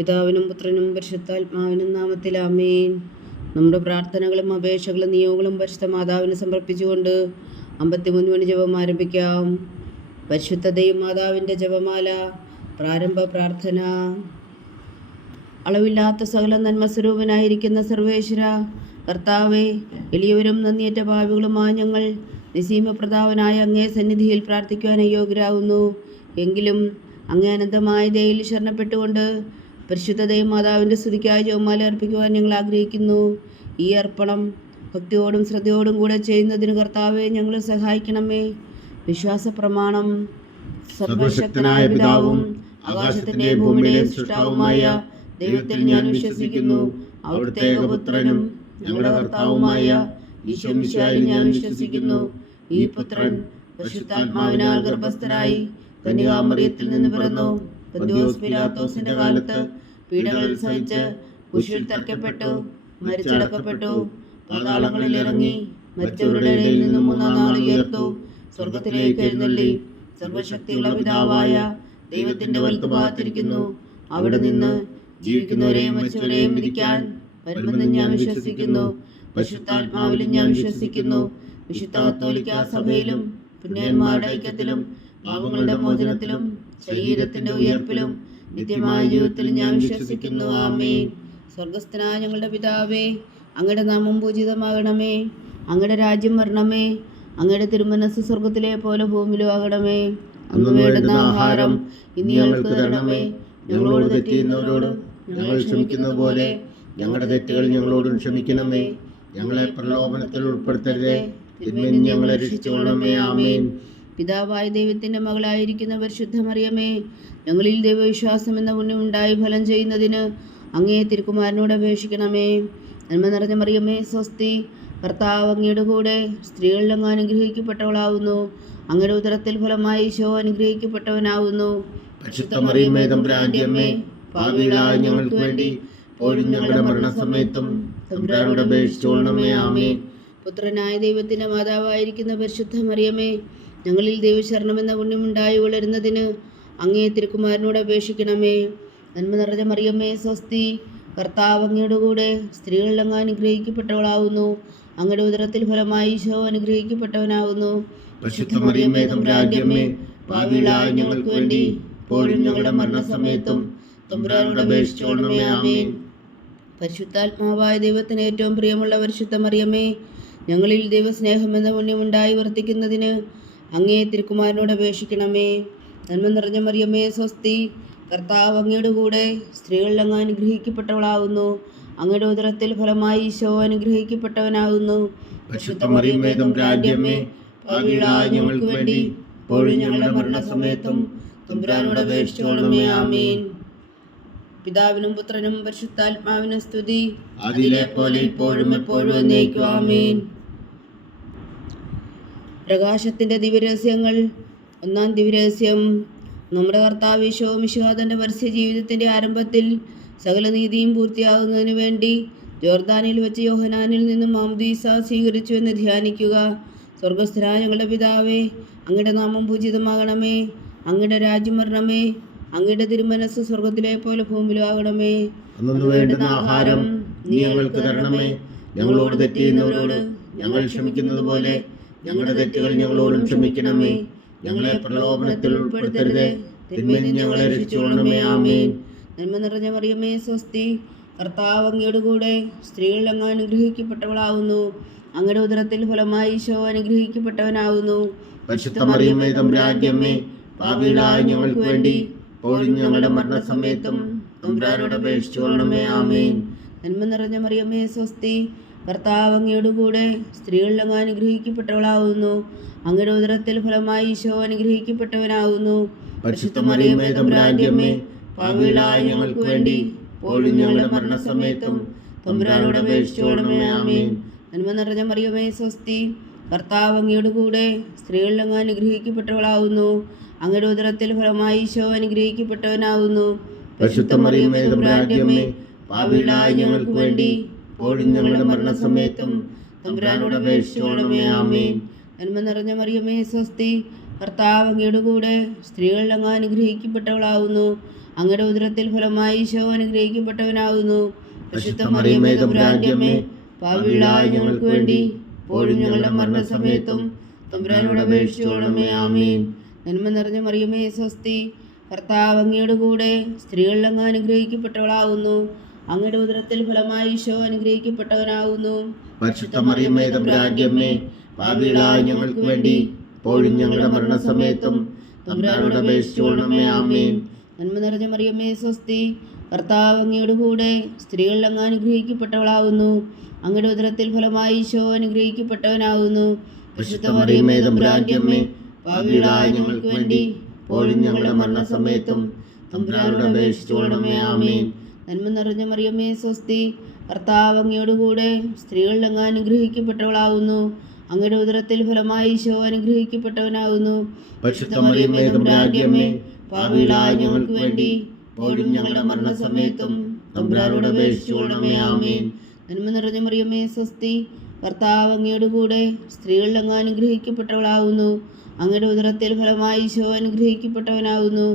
പിതാവിനും പുത്രനും പരിശുദ്ധാത്മാവിനും നാമത്തിൽ ആമേൻ. നമ്മുടെ പ്രാർത്ഥനകളും അപേക്ഷകളും നിയോഗങ്ങളും പരിശുദ്ധ മാതാവിന് സമർപ്പിച്ചുകൊണ്ട് 53 മണി ജപം ആരംഭിക്കാം. പരിശുദ്ധ ദൈവമാതാവിൻ്റെ ജപമാല. പ്രാരംഭ പ്രാർത്ഥന. അളവില്ലാത്ത സകല നന്മസ്വരൂപനായിരിക്കുന്ന സർവേശ്വര കർത്താവെ, എളിയവരും നന്ദിയേറ്റ പാപികളുമായ ഞങ്ങൾ നിസീമപ്രതാപനായ അങ്ങേ സന്നിധിയിൽ പ്രാർത്ഥിക്കുവാൻ അയോഗ്യരാകുന്നു. എങ്കിലും അങ്ങേ അനന്തമായ ദയയിൽ ശരണപ്പെട്ടുകൊണ്ട് പരിശുദ്ധ ദൈവമാതാവിൻ്റെ സ്തുതിക്കായി ജപമാല അർപ്പിക്കുവാൻ ഞങ്ങൾ ആഗ്രഹിക്കുന്നു. ഈ അർപ്പണം ഭക്തിയോടും ശ്രദ്ധയോടും കൂടെ ചെയ്യുന്നതിന് കർത്താവെ ഞങ്ങളെ സഹായിക്കണമേ. വിശ്വാസ പ്രമാണം. സർവശക്തനായ പിതാവും ആകാശത്തിൻ്റെയും ഭൂമിയുടെയും സൃഷ്ടാവുമായ ദൈവത്തിൽ ഞാൻ വിശ്വസിക്കുന്നു. അവിടുത്തെ ഏകപുത്രനും ഞങ്ങളുടെ കർത്താവുമായ ഈശോ മിശിഹായിൽ ഞാൻ വിശ്വസിക്കുന്നു. ഈ പുത്രൻ പരിശുദ്ധാത്മാവിനാൽ ഗർഭസ്ഥനായി കന്യകാമറിയത്തിൽ നിന്ന് പിറന്നു. പൊന്തിയോസ് പീലാത്തോസിന്റെ കാലത്ത് പീഡകൾ സഹിച്ച് കുരിശിൽ തറയ്ക്കപ്പെട്ടു, മരിച്ചടക്കപ്പെട്ടു, പാതാളങ്ങളിൽ ഇറങ്ങി, മരിച്ചവരുടെ ഇടയിൽ നിന്നും 3-ാം നാൾ ഉയർത്തു, സ്വർഗത്തിലേക്ക് എഴുന്നള്ളി, സർവശക്തിയുള്ള പിതാവായ ദൈവത്തിന്റെ വലത്തുഭാഗത്തിരിക്കുന്നു. അവിടെ നിന്ന് ജീവിക്കുന്നവരെയും മരിച്ചവരെയും വിധിക്കാൻ വരുമെന്ന് ഞാൻ വിശ്വസിക്കുന്നു. പരിശുദ്ധാത്മാവിലും ഞാൻ വിശ്വസിക്കുന്നു. വിശുദ്ധ കത്തോലിക്കാ സഭയിലും പുണ്യന്മാരുടെ ഐക്യത്തിലും പാപങ്ങളുടെ മോചനത്തിലും ശരീരത്തിന്റെ ഉയർപ്പിലും നിത്യമായ ജീവിതത്തിലും ഞാൻ വിശ്വസിക്കുന്നു. ആമേൻ. സ്വർഗസ്ഥനായ ഞങ്ങളുടെ പിതാവേ, അങ്ങയുടെ നാമം പൂജിതമാകണമേ. അങ്ങയുടെ രാജ്യം വരണമേ. അങ്ങയുടെ തിരുമനസ് സ്വർഗത്തിലെ പോലെ ഭൂമിയിലും ആകണമേ. അന്ന് വേണ്ടുന്ന ആഹാരം ഇനി ഞങ്ങൾക്ക് തരണമേ. ഞങ്ങളോട് തെറ്റ് ചെയ്യുന്നവരോട് ഞങ്ങൾ ക്ഷമിക്കുന്നത് പോലെ ഞങ്ങളുടെ തെറ്റുകൾ ഞങ്ങളോടും ക്ഷമിക്കണമേ. ഞങ്ങളെ പ്രലോഭനത്തിൽ ഉൾപ്പെടുത്തരുതേ, തിന്മയിൽ നിന്ന് ഞങ്ങളെ രക്ഷിച്ചുകൊള്ളണമേ. ആമേൻ. പിതാവായ ദൈവത്തിൻ്റെ മകളായിരിക്കുന്ന പരിശുദ്ധ മറിയമേ, ഞങ്ങളിൽ ദൈവവിശ്വാസം എന്ന പുണ്യമുണ്ടായി ഫലം ചെയ്യുന്നതിന് അങ്ങേ തിരുക്കുമാരനോട് അപേക്ഷിക്കണമേ. നന്മ നിറഞ്ഞ മറിയമേ, സ്വസ്തി. കർത്താവ് അങ്ങയുടെ കൂടെ സ്ത്രീകളിൽ അങ്ങ് അനുഗ്രഹിക്കപ്പെട്ടവളാവുന്നു. അങ്ങയുടെ ഉദരത്തിൽ ഫലമായി ഈശോ അനുഗ്രഹിക്കപ്പെട്ടവനാവുന്നു. പരിശുദ്ധ മറിയമേ, തമ്പുരാന്റെ അമ്മേ, പാപികളായ ഞങ്ങൾക്ക് വേണ്ടി ഇപ്പോഴും ഞങ്ങളുടെ മരണസമയത്തും തമ്പുരാനോട് അപേക്ഷിച്ചുകൊള്ളണമേ. ആമേൻ. പുത്രനായ ദൈവത്തിൻ്റെ മാതാവായിരിക്കുന്ന പരിശുദ്ധ മറിയമേ, ഞങ്ങളിൽ ദൈവശരണം എന്ന പുണ്യമുണ്ടായി വളരുന്നതിന് അങ്ങേ തിരുക്കുമാരനോട് അപേക്ഷിക്കണമേ. നന്മ നിറഞ്ഞ മറിയമേ, സ്വസ്തി. കർത്താവ് അങ്ങയുടെ കൂടെ സ്ത്രീകളിൽ അങ്ങ് അനുഗ്രഹിക്കപ്പെട്ടവളാവുന്നു. അങ്ങയുടെ ഉദരത്തിൽ ഫലമായി ഈശോ അനുഗ്രഹിക്കപ്പെട്ടവനാവുന്നു. പരിശുദ്ധ മറിയമേ, തമ്പുരാന്റെ അമ്മേ, പാപികളായ ഞങ്ങൾക്ക് വേണ്ടി ഇപ്പോഴും ഞങ്ങളുടെ മരണസമയത്തും തമ്പുരാനോട് അപേക്ഷിച്ചുകൊള്ളണമേ. ആമേൻ. പരിശുദ്ധാത്മാവായ ദൈവത്തിന് ഏറ്റവും പ്രിയമുള്ള പരിശുദ്ധ മറിയമേ, ഞങ്ങളിൽ ദൈവസ്നേഹം എന്ന പുണ്യമുണ്ടായി വർത്തിക്കുന്നതിന് അങ്ങേ തിരുക്കുമാരനോട് അപേക്ഷിക്കണമേ. നന്മ നിറഞ്ഞ മറിയമേ, സ്വസ്തി. കർത്താവ് അങ്ങയുടെ കൂടെ സ്ത്രീകളിൽ അങ്ങ് അനുഗ്രഹിക്കപ്പെട്ടവളാവുന്നു. അങ്ങയുടെ ഉദരത്തിൽ ഫലമായി ഈശോ അനുഗ്രഹിക്കപ്പെട്ടവനാകുന്നു. പരിശുദ്ധ മറിയമേ, തമ്പുരാന്റെ അമ്മേ, പാപികളായ ഞങ്ങൾക്ക് വേണ്ടി ഇപ്പോഴും ഞങ്ങളുടെ മരണസമയത്തും തമ്പുരാനോട് അപേക്ഷിച്ചുകൊള്ളണമേ. ആമേൻ. പിതാവിനും പുത്രനും പരിശുദ്ധാത്മാവിനും സ്തുതി, അതിലെ പോലെ ഇപ്പോഴും എപ്പോഴും എന്നേക്കും. ആമേൻ. പ്രകാശത്തിൻ്റെ ദിവ്യരഹസ്യങ്ങൾ. 1-ാം ദിവ്യരഹസ്യം. നമ്മുടെ കർത്താവ് ഈശോ മിശിഹാ തൻ്റെ പരസ്യ ജീവിതത്തിൻ്റെ ആരംഭത്തിൽ സകല നീതിയും പൂർത്തിയാകുന്നതിന് വേണ്ടി ജോർദാനിൽ വെച്ച് യോഹന്നാനിൽ നിന്നും മാമോദീസ സ്വീകരിച്ചു എന്ന് ധ്യാനിക്കുക. സ്വർഗസ്ഥനായ ഞങ്ങളുടെ പിതാവേ, അങ്ങയുടെ നാമം പൂജിതമാകണമേ. അങ്ങയുടെ രാജ്യം വരണമേ. അങ്ങയുടെ തിരുമനസ് സ്വർഗത്തിലെ പോലെ ഭൂമിയിലും ആകണമേ. അന്നു വേണ്ടുന്ന ആഹാരം നീ ഞങ്ങൾക്ക് തരണമേ. ഞങ്ങളോട് തെറ്റ് ചെയ്യുന്നവരോട് ഞങ്ങൾ ക്ഷമിക്കുന്നത് പോലെ ഞങ്ങളുടെ തെറ്റുകൾ ഞങ്ങളോടും ക്ഷമിക്കണമേ. ഞങ്ങളെ പ്രലോഭനത്തിൽ ഉൾപ്പെടുത്തരുതേ, തിന്മയിൽ നിന്ന് ഞങ്ങളെ രക്ഷിച്ചുകൊള്ളണമേ. ആമേൻ. നന്മ നിറഞ്ഞ മറിയമേ, സ്വസ്തി. കർത്താവ് അങ്ങയുടെ കൂടെ സ്ത്രീകളിൽ അങ്ങ് അനുഗ്രഹിക്കപ്പെട്ടവളാവുന്നു. അങ്ങയുടെ ഉദരത്തിൽ ഫലമായി ഈശോ അനുഗ്രഹിക്കപ്പെട്ടവനാവുന്നു. പരിശുദ്ധ മറിയമേ, തമ്പുരാന്റെ അമ്മേ, പാപികളായ ഞങ്ങൾക്ക് വേണ്ടി ഇപ്പോഴും ഞങ്ങളുടെ മരണസമയത്തും തമ്പുരാനോട് അപേക്ഷിച്ചുകൊള്ളണമേ. ആമേൻ. നന്മ നിറഞ്ഞ മറിയമേ, സ്വസ്തി. കർത്താവ് അങ്ങയുടെ കൂടെ സ്ത്രീകളിൽ അങ്ങ് അനുഗ്രഹിക്കപ്പെട്ടവളാവുന്നു. അങ്ങയുടെ ഉദരത്തിൽ ഫലമായി ഈശോ അനുഗ്രഹിക്കപ്പെട്ടവനാവുന്നു. പരിശുദ്ധ മറിയമേ, തമ്പുരാന്റെ അമ്മേ, പാപികളായ ഞങ്ങൾക്ക് വേണ്ടി ഇപ്പോഴും ഞങ്ങളുടെ മരണസമയത്തും തമ്പുരാനോട് അപേക്ഷിച്ചുകൊള്ളണമേ. ആമേൻ. നന്മ നിറഞ്ഞ മറിയമേ, സ്വസ്തി. കർത്താവ് അങ്ങയുടെ കൂടെ സ്ത്രീകളിൽ അങ്ങ് അനുഗ്രഹിക്കപ്പെട്ടവളാവുന്നു. അങ്ങയുടെ ഉദരത്തിൽ ഫലമായി ഈശോ അനുഗ്രഹിക്കപ്പെട്ടവനാവുന്നു. പരിശുദ്ധ മറിയമേ, തമ്പുരാന്റെ അമ്മേ, പാപികളായ ഞങ്ങൾക്ക് വേണ്ടി ഇപ്പോഴും ഞങ്ങളുടെ മരണസമയത്തും തമ്പുരാനോട് അപേക്ഷിച്ചുകൊള്ളണമേ. ആമേൻ. നന്മ നിറഞ്ഞ മറിയമേ, സ്വസ്തി. കർത്താവ് അങ്ങയുടെ കൂടെ സ്ത്രീകളിൽ അങ്ങ് അനുഗ്രഹിക്കപ്പെട്ടവളാവുന്നു. അങ്ങയുടെ ഉദരത്തിൽ ഫലമായി ഈശോ അനുഗ്രഹിക്കപ്പെട്ടവനാകുന്നു. പരിശുദ്ധ മറിയമേ തമ്പുരാന്റെ അമ്മേ, പാപികളായ ഞങ്ങൾക്ക് വേണ്ടി ഇപ്പോഴും ഞങ്ങളുടെ മരണസമയത്തും തമ്പുരാനോട് അപേക്ഷിച്ചുകൊള്ളണമേ. ആമേൻ. നന്മ നിറഞ്ഞ മറിയമേ സ്വസ്തി, കർത്താവ് അങ്ങയുടെ കൂടെ സ്ത്രീകളിൽ അങ്ങ് അനുഗ്രഹിക്കപ്പെട്ടവളാകുന്നു. അങ്ങയുടെ ഉദരത്തിൽ ഫലമായി ഈശോ അനുഗ്രഹിക്കപ്പെട്ടവനാകുന്നു. പരിശുദ്ധ മറിയമേ തമ്പുരാന്റെ അമ്മേ, പാപികളായ ഞങ്ങൾക്ക് വേണ്ടി ഇപ്പോഴും ഞങ്ങളുടെ മരണസമയത്തും തമ്പുരാനോട് അപേക്ഷിച്ചുകൊള്ളണമേ. ആമേൻ. നന്മ നിറഞ്ഞ മറിയമേ സ്വസ്തി, കർത്താവ് അങ്ങയുടെ കൂടെ സ്ത്രീകളിൽ അങ്ങ് അനുഗ്രഹിക്കപ്പെട്ടവളാകുന്നു. അങ്ങയുടെ ഉദരത്തിൽ ഫലമായി ഈശോ അനുഗ്രഹിക്കപ്പെട്ടവനാകുന്നു. പരിശുദ്ധ മറിയമേ തമ്പുരാന്റെ അമ്മേ, പാപികളായ ഞങ്ങൾക്ക് വേണ്ടി ഇപ്പോഴും ഞങ്ങളുടെ മരണസമയത്തും തമ്പുരാനോട് അപേക്ഷിച്ചുകൊള്ളണമേ. ആമേൻ. നന്മ നിറഞ്ഞ മറിയമേ സ്വസ്തി, കർത്താവ് അങ്ങയുടെ കൂടെ സ്ത്രീകളിൽ അങ്ങ് അനുഗ്രഹിക്കപ്പെട്ടവളാകുന്നു. അങ്ങയുടെ ഉദരത്തിൽ ഫലമായി ഈശോ അനുഗ്രഹിക്കപ്പെട്ടവനാകുന്നു. പരിശുദ്ധ മറിയമേ തമ്പുരാന്റെ അമ്മേ, പാപികളായ ഞങ്ങൾക്ക് വേണ്ടി ഇപ്പോഴും ഞങ്ങളുടെ മരണസമയത്തും തമ്പുരാനോട് അപേക്ഷിച്ചുകൊള്ളണമേ. ആമേൻ. നന്മ നിറഞ്ഞ മറിയമേ സ്വസ്തി, കർത്താവ് അങ്ങയുടെ കൂടെ സ്ത്രീകളിൽ അങ്ങ് അനുഗ്രഹിക്കപ്പെട്ടവളാകുന്നു. അങ്ങയുടെ ഉദരത്തിൽ ഫലമായി ഈശോ അനുഗ്രഹിക്കപ്പെട്ടവനാകുന്നു.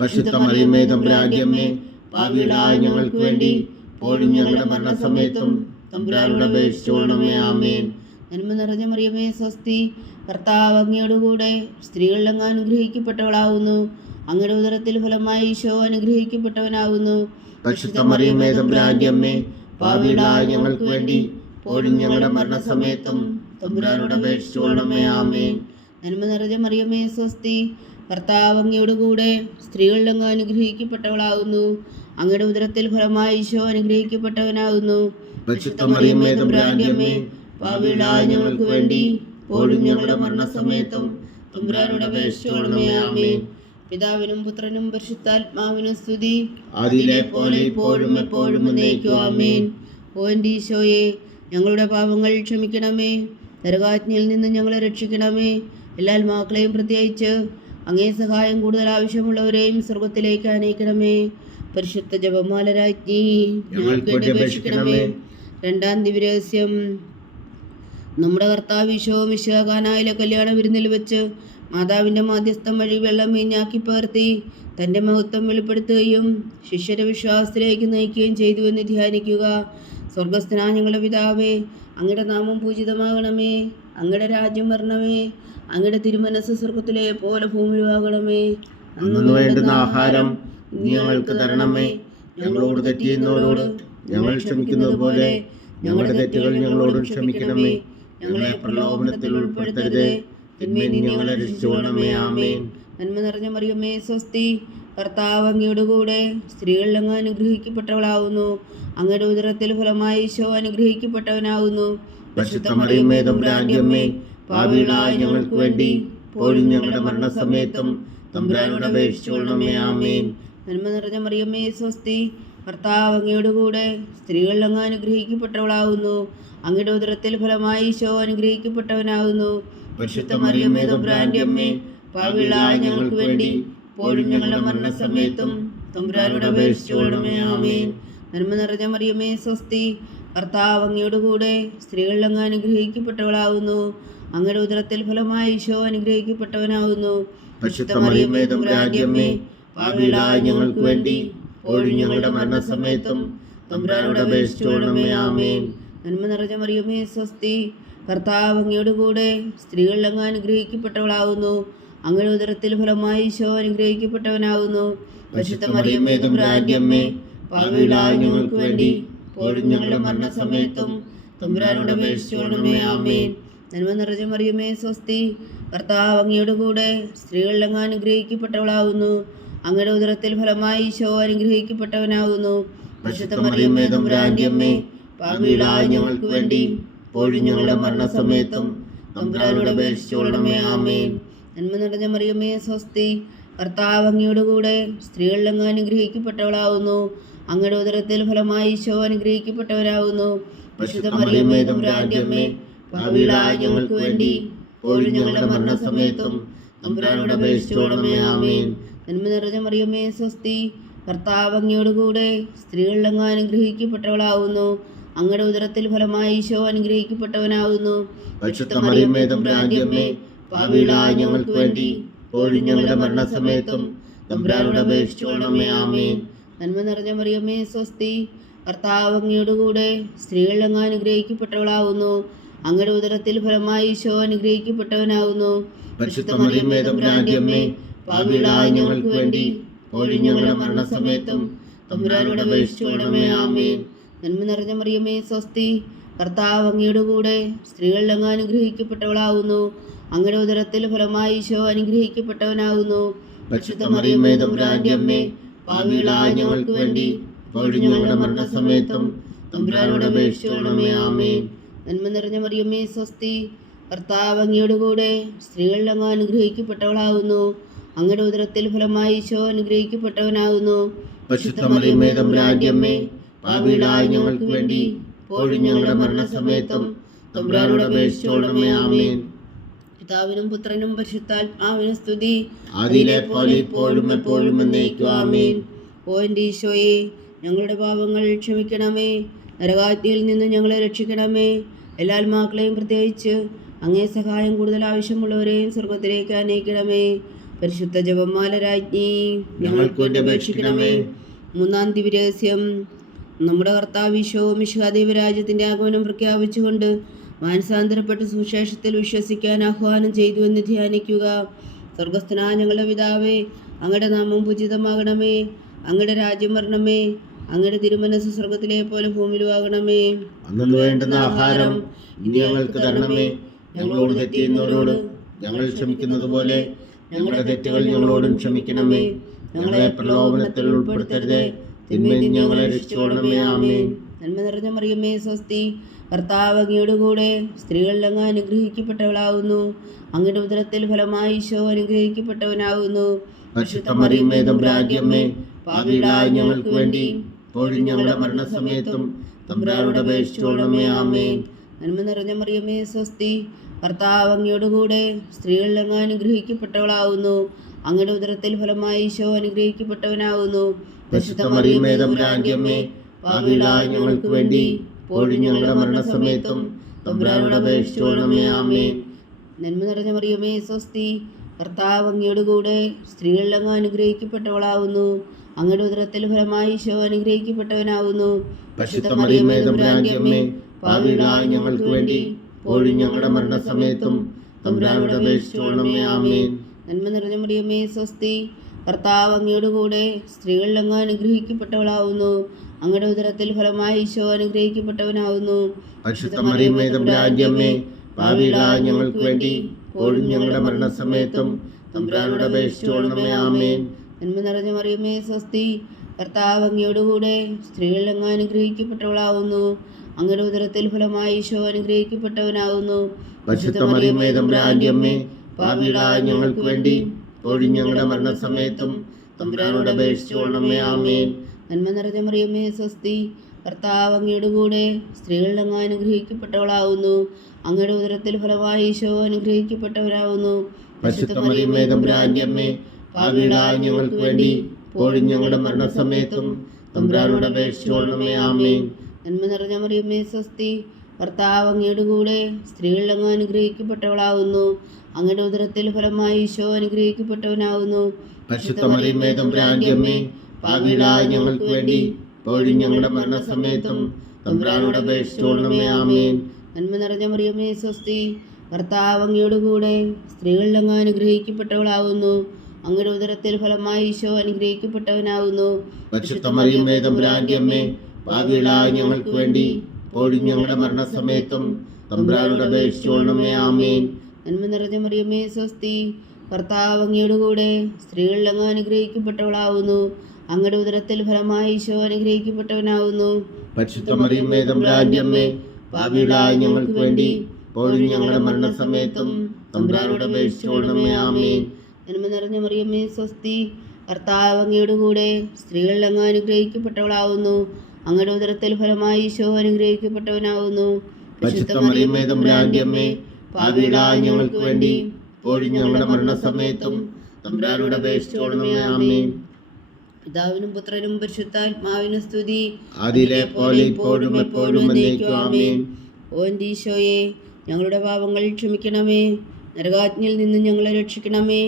പരിശുദ്ധ മറിയമേ തമ്പുരാന്റെ അമ്മേ, പാപികളായ ഞങ്ങൾക്ക് വേണ്ടി ഇപ്പോഴും ഞങ്ങളുടെ മരണസമയത്തും തമ്പുരാനോട് അപേക്ഷിച്ചുകൊള്ളണമേ. ആമേൻ. നന്മ നിറഞ്ഞ മറിയമേ സ്വസ്തി, കർത്താവ് അങ്ങയുടെ കൂടെ സ്ത്രീകളിൽ അങ്ങ് അനുഗ്രഹിക്കപ്പെട്ടവളാകുന്നു. അങ്ങയുടെ ഉദരത്തിൽ ഫലമായി ഈശോ അനുഗ്രഹിക്കപ്പെട്ടവനാകുന്നു. പരിശുദ്ധ മറിയമേ തമ്പുരാന്റെ അമ്മേ, പാപികളായ ഞങ്ങൾക്ക് വേണ്ടി ഇപ്പോഴും ഞങ്ങളുടെ മരണസമയത്തും തമ്പുരാനോട് അപേക്ഷിച്ചുകൊള്ളണമേ. ആമേൻ. നന്മ നിറഞ്ഞ മറിയമേ സ്വസ്തി, കർത്താവ് അങ്ങയുടെ കൂടെ സ്ത്രീകളിൽ അങ്ങ് അനുഗ്രഹിക്കപ്പെട്ടവളാകുന്നു. അങ്ങയുടെ ഉദരത്തിൽ ഫലമായി ഈശോ അനുഗ്രഹിക്കപ്പെട്ടവനാകുന്നു. പരിശുദ്ധ മറിയമേ തമ്പുരാന്റെ അമ്മേ, പാപികളായ ഞങ്ങൾക്ക് വേണ്ടി ഇപ്പോഴും ഞങ്ങളുടെ മരണസമയത്തും തമ്പുരാനോട് അപേക്ഷിച്ചുകൊള്ളണമേ. ആമേൻ. പിതാവിനും പുത്രനും പരിശുദ്ധാത്മാവിനും സ്തുതി, ആദിയിലെ പോലെ ഇപ്പോഴും എപ്പോഴും എന്നേക്കും. ആമേൻ. ഓ എൻ്റെ ഈശോയെ, ഞങ്ങളുടെ പാപങ്ങൾ ക്ഷമിക്കണമേ. നരകാജ്ഞയിൽ നിന്ന് ഞങ്ങളെ രക്ഷിക്കണമേ. എല്ലാ ആത്മാക്കളെയും പ്രത്യേകിച്ച് അങ്ങേ സഹായം കൂടുതൽ ആവശ്യമുള്ളവരെയും സ്വർഗത്തിലേക്ക് അനയിക്കണമേ. പരിശുദ്ധ ജപമാല രാജ്ഞി, ഞങ്ങൾക്ക് വേണ്ടി അപേക്ഷിക്കണമേ. രണ്ടാം ദിവ്യരഹസ്യം. നമ്മുടെ കർത്താവ് ഈശോ മിശിഹാ കാനായിലെ കല്യാണ വിരുന്നിൽ വെച്ച് മാതാവിൻ്റെ മാധ്യസ്ഥം വഴി വെള്ളം വീഞ്ഞാക്കി പകർത്തി തൻ്റെ മഹത്വം വെളിപ്പെടുത്തുകയും ശിഷ്യരെ വിശ്വാസത്തിലേക്ക് നയിക്കുകയും ചെയ്തു എന്ന് ധ്യാനിക്കുക. സ്വർഗസ്ഥനായ ഞങ്ങളുടെ പിതാവേ, അങ്ങയുടെ നാമം പൂജിതമാകണമേ. അങ്ങയുടെ രാജ്യം വരണമേ. അങ്ങയുടെ തിരുമനസ് സ്വർഗത്തിലെ പോലെ ഭൂമിയിലാകണമേ. അന്നു വേണ്ടുന്ന ആഹാരം ഞങ്ങൾക്ക് തരണമേ. ഞങ്ങളോട് തെറ്റ് ചെയ്യുന്നവരോട് ഞങ്ങൾ ക്ഷമിക്കുന്നത് പോലെ ഞങ്ങളുടെ തെറ്റുകൾ ഞങ്ങളോടും ക്ഷമിക്കണമേ. ഞങ്ങളെ പ്രലോഭനത്തിൽ ഉൾപ്പെടുത്തരുതേ, തിന്മയിൽ നിന്ന് ഞങ്ങളെ രക്ഷിച്ചുകൊള്ളണമേ. ആമേൻ. നന്മ നിറഞ്ഞ മറിയമേ സ്വസ്തി, കർത്താവ് അങ്ങയുടെ കൂടെ സ്ത്രീകളിൽ അങ്ങ് അനുഗ്രഹിക്കപ്പെട്ടവളാകുന്നു. അങ്ങയുടെ ഉദരത്തിൽ ഫലമായി ഈശോ അനുഗ്രഹിക്കപ്പെട്ടവനാകുന്നു. പരിശുദ്ധ മറിയമേ തമ്പുരാന്റെ അമ്മേ, പാപികളായ ഞങ്ങൾക്ക് വേണ്ടി ഇപ്പോഴും ഞങ്ങളുടെ മരണസമയത്തും തമ്പുരാനോട് അപേക്ഷിച്ചുകൊള്ളണമേ. ആമേൻ. നന്മ നിറഞ്ഞ മറിയമേ സ്വസ്തി, കർത്താവ് അങ്ങയുടെ കൂടെ സ്ത്രീകളിൽ അങ്ങ് അനുഗ്രഹിക്കപ്പെട്ടവളാകുന്നു. അങ്ങയുടെ ഉദരത്തിൽ ഫലമായി ഈശോ അനുഗ്രഹിക്കപ്പെട്ടവനാകുന്നു. പരിശുദ്ധ മറിയമേ തമ്പുരാന്റെ അമ്മേ, പാപികളായ ഞങ്ങൾക്ക് വേണ്ടി ഇപ്പോഴും ഞങ്ങളുടെ മരണസമയത്തും തമ്പുരാനോട് അപേക്ഷിച്ചുകൊള്ളണമേ. ആമേൻ. നന്മ നിറഞ്ഞ മറിയമേ സ്വസ്തി, കർത്താവ് അങ്ങയുടെ കൂടെ സ്ത്രീകളിൽ അങ്ങ് അനുഗ്രഹിക്കപ്പെട്ടവളാകുന്നു. അങ്ങയുടെ ഉദരത്തിൽ ഫലമായി ഈശോ അനുഗ്രഹിക്കപ്പെട്ടവനാകുന്നു. പരിശുദ്ധ മറിയമേ തമ്പുരാന്റെ അമ്മേ, പാപികളായ ഞങ്ങൾക്ക് വേണ്ടി ഇപ്പോഴും ഞങ്ങളുടെ മരണസമയത്തും തമ്പുരാനോട് അപേക്ഷിച്ചുകൊള്ളണമേ. ആമേൻ. നന്മ നിറഞ്ഞ മറിയമേ സ്വസ്തി, കർത്താവ് അങ്ങയുടെ കൂടെ സ്ത്രീകളിൽ അങ്ങ് അനുഗ്രഹിക്കപ്പെട്ടവളാകുന്നു. അങ്ങയുടെ ഉദരത്തിൽ ഫലമായി ഈശോ അനുഗ്രഹിക്കപ്പെട്ടവനാകുന്നു. പരിശുദ്ധ മറിയമേ തമ്പുരാന്റെ അമ്മേ, പാപികളായ ഞങ്ങൾക്ക് വേണ്ടി ഇപ്പോഴും ഞങ്ങളുടെ മരണസമയത്തും തമ്പുരാനോട് അപേക്ഷിച്ചുകൊള്ളണമേ. ആമേൻ. നന്മ നിറഞ്ഞ മറിയമേ സ്വസ്തി, കർത്താവ് അങ്ങയുടെ കൂടെ സ്ത്രീകളിൽ അങ്ങ് അനുഗ്രഹിക്കപ്പെട്ടവളാകുന്നു. അങ്ങയുടെ ഉദരത്തിൽ ഫലമായി ഈശോ അനുഗ്രഹിക്കപ്പെട്ടവനാകുന്നു. പരിശുദ്ധ മറിയമേ തമ്പുരാന്റെ അമ്മേ, പാപികളായ ഞങ്ങൾക്ക് വേണ്ടി ഇപ്പോഴും ഞങ്ങളുടെ മരണസമയത്തും തമ്പുരാനോട് അപേക്ഷിച്ചുകൊള്ളണമേ. ആമേൻ. നന്മ നിറഞ്ഞ മറിയമേ സ്വസ്തി, കർത്താവ് അങ്ങയുടെ കൂടെ സ്ത്രീകളിൽ അങ്ങ് അനുഗ്രഹിക്കപ്പെട്ടവളാകുന്നു. അങ്ങയുടെ ഉദരത്തിൽ ഫലമായി ഈശോ അനുഗ്രഹിക്കപ്പെട്ടവനാകുന്നു. പരിശുദ്ധ മറിയമേ തമ്പുരാന്റെ അമ്മേ, പാപികളായ ഞങ്ങൾക്ക് വേണ്ടി ഇപ്പോഴും ഞങ്ങളുടെ മരണസമയത്തും തമ്പുരാനോട് അപേക്ഷിച്ചുകൊള്ളണമേ. ആമേൻ. നന്മ നിറഞ്ഞ മറിയമേ സ്വസ്തി, കർത്താവ് അങ്ങയുടെ കൂടെ സ്ത്രീകളിൽ അങ്ങ് അനുഗ്രഹിക്കപ്പെട്ടവളാകുന്നു. അങ്ങയുടെ ഉദരത്തിൽ ഫലമായി ഈശോ അനുഗ്രഹിക്കപ്പെട്ടവനാകുന്നു. പരിശുദ്ധ മറിയമേ തമ്പുരാന്റെ അമ്മേ, പാപികളായ ഞങ്ങൾക്ക് വേണ്ടി ഇപ്പോഴും ഞങ്ങളുടെ മരണസമയത്തും തമ്പുരാനോട് അപേക്ഷിച്ചുകൊള്ളണമേ. ആമേൻ. നന്മ നിറഞ്ഞ മറിയമേ സ്വസ്തി, കർത്താവ് അങ്ങയുടെ കൂടെ സ്ത്രീകൾ അങ്ങ് അനുഗ്രഹിക്കപ്പെട്ടവളാവുന്നു. അങ്ങയുടെ ഉദരത്തിൽ ഫലമായി ഈശോ അനുഗ്രഹിക്കപ്പെട്ടവനാകുന്നു. പരിശുദ്ധ മറിയമേ തമ്പുരാന്റെ അമ്മേ, പാപികളായ ഞങ്ങൾക്ക് വേണ്ടി ഇപ്പോഴും ഞങ്ങളുടെ മരണസമയത്തും തമ്പുരാനോട് അപേക്ഷിച്ചുകൊള്ളണമേ. ആമേൻ. നന്മ നിറഞ്ഞ മറിയമേ സ്വസ്തി, കർത്താവ് അങ്ങയുടെ കൂടെ സ്ത്രീകൾ അങ്ങ് അനുഗ്രഹിക്കപ്പെട്ടവളാവുന്നു. അങ്ങയുടെ ഉദരത്തിൽ ഫലമായി ഈശോ അനുഗ്രഹിക്കപ്പെട്ടവനാകുന്നു. പരിശുദ്ധ മറിയമേ തമ്പുരാന്റെ അമ്മേ, പാപികളായ ഞങ്ങൾക്ക് വേണ്ടി ഇപ്പോഴും ഞങ്ങളുടെ മരണസമയത്തും തമ്പുരാനോട് അപേക്ഷിച്ചുകൊള്ളണമേ. ആമേൻ. നന്മ നിറഞ്ഞ മറിയമേ സ്വസ്തി, കർത്താവ് അങ്ങയുടെ കൂടെ സ്ത്രീകൾ അങ്ങ് അനുഗ്രഹിക്കപ്പെട്ടവളാവുന്നു. അങ്ങയുടെ ഉദരത്തിൽ ഫലമായി ഈശോ അനുഗ്രഹിക്കപ്പെട്ടവനാകുന്നു. പരിശുദ്ധ മറിയമേ തമ്പുരാന്റെ അമ്മേ, പാപികളായ ഞങ്ങൾക്ക് വേണ്ടി ഇപ്പോഴും ഞങ്ങളുടെ മരണസമയത്തും തമ്പുരാനോട് അപേക്ഷിച്ചുകൊള്ളണമേ. ആമേൻ. പിതാവിനും പുത്രനും പരിശുദ്ധാത്മാവിനും സ്തുതി, ആദിയിലെ പോലെ ഇപ്പോഴും എപ്പോഴും എന്നേക്കും. ആമേൻ. ഓ എൻ്റെ ഈശോയെ, ഞങ്ങളുടെ പാപങ്ങൾ ക്ഷമിക്കണമേ. നരകാഗ്നിയിൽ നിന്ന് ഞങ്ങളെ രക്ഷിക്കണമേ. എല്ലാ ആത്മാക്കളെയും പ്രത്യേകിച്ച് അങ്ങേ സഹായം കൂടുതൽ ആവശ്യമുള്ളവരെയും സ്വർഗത്തിലേക്ക് അനയിക്കണമേ. പരിശുദ്ധ ജപമാല രാജ്ഞി, ഞങ്ങൾക്ക് വേണ്ടി അപേക്ഷിക്കണമേ. മൂന്നാം ദിവ്യരഹസ്യം. നമ്മുടെ കർത്താവ് ഈശോ മിശിഹാ ദൈവരാജ്യത്തിൻ്റെ ആഗമനം പ്രഖ്യാപിച്ചുകൊണ്ട് മാനസാന്തരപ്പെട്ട് സുവിശേഷത്തിൽ വിശ്വസിക്കാൻ ആഹ്വാനം ചെയ്തു എന്ന് ധ്യാനിക്കുക. സ്വർഗസ്ഥനായ ഞങ്ങളുടെ പിതാവേ, അങ്ങയുടെ നാമം പൂജിതമാകണമേ. അങ്ങയുടെ രാജ്യം വരണമേ. അങ്ങയുടെ തിരുമനസ് സ്വർഗത്തിലെ പോലെ ഭൂമിയിലുമാകണമേ. അന്നു വേണ്ടുന്ന ആഹാരം ഇനി ഞങ്ങൾക്ക് തരണമേ. ഞങ്ങളോട് തെറ്റ് ചെയ്യുന്നവരോട് ഞങ്ങൾ ക്ഷമിക്കുന്നത് പോലെ ഞങ്ങളുടെ തെറ്റുകൾ ഞങ്ങളോടും ക്ഷമിക്കണമേ. ഞങ്ങളെ പ്രലോഭനത്തിൽ ഉൾപ്പെടുത്തരുതേ, തിന്മയിൽ ഞങ്ങളെ രക്ഷിച്ചുകൊള്ളണമേ. ആമേൻ. നന്മ നിറഞ്ഞ മറിയമേ സ്വസ്തി, കർത്താവ് അങ്ങയുടെ കൂടെ സ്ത്രീകളിൽ അങ്ങ് അനുഗ്രഹിക്കപ്പെട്ടവളാവുന്നു. അങ്ങയുടെ ഉദരത്തിൽ ഫലമായി ഈശോ അനുഗ്രഹിക്കപ്പെട്ടവനാകുന്നു. പരിശുദ്ധ മറിയമേ തമ്പുരാന്റെ അമ്മേ, പാപികളായ ഞങ്ങൾക്ക് വേണ്ടി ഇപ്പോഴും ഞങ്ങളുടെ മരണസമയത്തും തമ്പുരാനോട് അപേക്ഷിച്ചുകൊള്ളണമേ. ആമേൻ. നന്മ നിറഞ്ഞ മറിയമേ സ്വസ്തി, കർത്താവ് അങ്ങയുടെ കൂടെ സ്ത്രീകളിൽ അങ്ങ് അനുഗ്രഹിക്കപ്പെട്ടവളാവുന്നു. അങ്ങയുടെ ഉദരത്തിൽ ഫലമായി ഈശോ അനുഗ്രഹിക്കപ്പെട്ടവനാകുന്നു. പരിശുദ്ധ മറിയമേ തമ്പുരാന്റെ അമ്മേ, പാപികളായ ഞങ്ങൾക്ക് വേണ്ടി ഇപ്പോഴും ഞങ്ങളുടെ മരണസമയത്തും തമ്പുരാനോട് അപേക്ഷിച്ചുകൊള്ളണമേ. ആമേൻ. നന്മ നിറഞ്ഞ മറിയമേ സ്വസ്തി, കർത്താവ് അങ്ങയുടെ കൂടെ സ്ത്രീകളിൽ അങ്ങ് അനുഗ്രഹിക്കപ്പെട്ടവളാവുന്നു. അങ്ങയുടെ ഉദരത്തിൽ ഫലമായി ഈശോ അനുഗ്രഹിക്കപ്പെട്ടവനാകുന്നു. പരിശുദ്ധ മറിയമേ തമ്പുരാന്റെ അമ്മേ, പാപികളായ ഞങ്ങൾക്ക് വേണ്ടി ഇപ്പോഴും ഞങ്ങളുടെ മരണസമയത്തും തമ്പുരാനോട് അപേക്ഷിച്ചുകൊള്ളണമേ. ആമേൻ. നന്മ നിറഞ്ഞ മറിയമേ സ്വസ്തി, കർത്താവ് അങ്ങയുടെ കൂടെ സ്ത്രീകളിൽ അങ്ങ് അനുഗ്രഹിക്കപ്പെട്ടവളാവുന്നു. അങ്ങയുടെ ഉദരത്തിൽ ഫലമായി ഈശോ അനുഗ്രഹിക്കപ്പെട്ടവനാവുന്നു. പരിശുദ്ധ മറിയമേ തമ്പുരാന്റെ അമ്മേ, പാപികളായ ഞങ്ങൾക്ക് വേണ്ടി ഇപ്പോഴും ഞങ്ങളുടെ മരണസമയത്തും തമ്പുരാനോട് അപേക്ഷിച്ചുകൊള്ളണമേ. ആമേൻ. നന്മ നിറഞ്ഞ മറിയമേ സ്വസ്തി, കർത്താവ് അങ്ങയുടെ കൂടെ സ്ത്രീകളിൽ അങ്ങ് അനുഗ്രഹിക്കപ്പെട്ടവളാവുന്നു. അങ്ങയുടെ ഉദരത്തിൽ ഫലമായി ഈശോ അനുഗ്രഹിക്കപ്പെട്ടവനാകുന്നു. പരിശുദ്ധ മറിയമേ തമ്പുരാന്റെ അമ്മേ, പാപികളായ ഞങ്ങൾക്ക് വേണ്ടി ഇപ്പോഴും ഞങ്ങളുടെ മരണസമയത്തും തമ്പുരാനോട് അപേക്ഷിച്ചുകൊള്ളണമേ. ആമേൻ. നന്മ നിറഞ്ഞ മറിയമേ സ്വസ്തി, കർത്താവ് അങ്ങയുടെ കൂടെ സ്ത്രീകളിൽ അങ്ങ് അനുഗ്രഹിക്കപ്പെട്ടവളാവുന്നു. അങ്ങയുടെ ഉദരത്തിൽ ഫലമായി ഈശോ അനുഗ്രഹിക്കപ്പെട്ടവരാകുന്നു. പരിശുദ്ധ മറിയമേ തമ്പുരാന്റെ അമ്മേ, പാപികളായ ഞങ്ങൾക്ക് വേണ്ടി ഇപ്പോഴും ഞങ്ങളുടെ മരണസമയത്തും തമ്പുരാനോട് അപേക്ഷിച്ചുകൊള്ളണമേ. ആമേൻ. നന്മ നിറഞ്ഞ മറിയമേ സ്വസ്തി, കർത്താവ് അങ്ങയുടെ കൂടെ സ്ത്രീകളിൽ അങ്ങ് അനുഗ്രഹിക്കപ്പെട്ടവളാവുന്നു. അങ്ങയുടെ ഉദരത്തിൽ ഫലമായി ഈശോ അനുഗ്രഹിക്കപ്പെട്ടവനാകുന്നു. പരിശുദ്ധ മറിയമേ തമ്പുരാന്റെ അമ്മേ, പാപികളായ ഞങ്ങൾക്ക് വേണ്ടി ഇപ്പോഴും ഞങ്ങളുടെ മരണസമയത്തും തമ്പുരാനോട് അപേക്ഷിച്ചുകൊള്ളണമേ. ആമേൻ. നന്മ നിറഞ്ഞ മറിയമേ സ്വസ്തി, കർത്താവ് അങ്ങയുടെ കൂടെ സ്ത്രീകളിൽ അങ്ങ് അനുഗ്രഹിക്കപ്പെട്ടവളാവുന്നു. അങ്ങയുടെ ഉദരത്തിൽ ഫലമായി ഈശോ അനുഗ്രഹിക്കപ്പെട്ടവനാകുന്നു. പരിശുദ്ധ മറിയമേ തമ്പുരാന്റെ അമ്മേ, പാപികളായ ഞങ്ങൾക്ക് വേണ്ടി ഇപ്പോഴും ഞങ്ങളുടെ മരണസമയത്തും തമ്പുരാനോട് അപേക്ഷിച്ചുകൊള്ളണമേ. ആമേൻ. നന്മ നിറഞ്ഞ മറിയമേ സ്വസ്തി, കർത്താവ് അങ്ങയുടെ കൂടെ സ്ത്രീകളിൽ അങ്ങ് അനുഗ്രഹിക്കപ്പെട്ടവളാവുന്നു. അങ്ങയുടെ ഉദരത്തിൽ ഫലമായി ഈശോ അനുഗ്രഹിക്കപ്പെട്ടവനാകുന്നു. പരിശുദ്ധ മറിയമേ തമ്പുരാന്റെ അമ്മേ, പാപികളായ ഞങ്ങൾക്ക് വേണ്ടി ഇപ്പോഴും ഞങ്ങളുടെ മരണസമയത്തും തമ്പുരാനോട് അപേക്ഷിച്ചുകൊള്ളണമേ. ആമേൻ. നന്മ നിറഞ്ഞ മറിയമേ സ്വസ്തി, കർത്താവ് അങ്ങയുടെ കൂടെ സ്ത്രീകളിൽ അങ്ങ് അനുഗ്രഹിക്കപ്പെട്ടവളാവുന്നു. അങ്ങയുടെ ഉദരത്തിൽ ഫലമായി ഈശോ അനുഗ്രഹിക്കപ്പെട്ടവനാകുന്നു. പരിശുദ്ധ മറിയമേ തമ്പുരാന്റെ അമ്മേ, പാപികളായ ഞങ്ങൾക്ക് വേണ്ടി ഇപ്പോഴും ഞങ്ങളുടെ മരണസമയത്തും തമ്പുരാനോട് അപേക്ഷിച്ചുകൊള്ളണമേ. ആമേൻ. പിതാവിനും പുത്രനും പരിശുദ്ധാത്മാവിനും സ്തുതി, ആദിയിലെ പോലെ ഇപ്പോഴും എപ്പോഴും എന്നേക്കും. ആമേൻ. ഓ എൻ്റെ ഈശോയെ, ഞങ്ങളുടെ പാപങ്ങൾ ക്ഷമിക്കണമേ. നരകാഗ്നിയിൽ നിന്ന് ഞങ്ങളെ രക്ഷിക്കണമേ.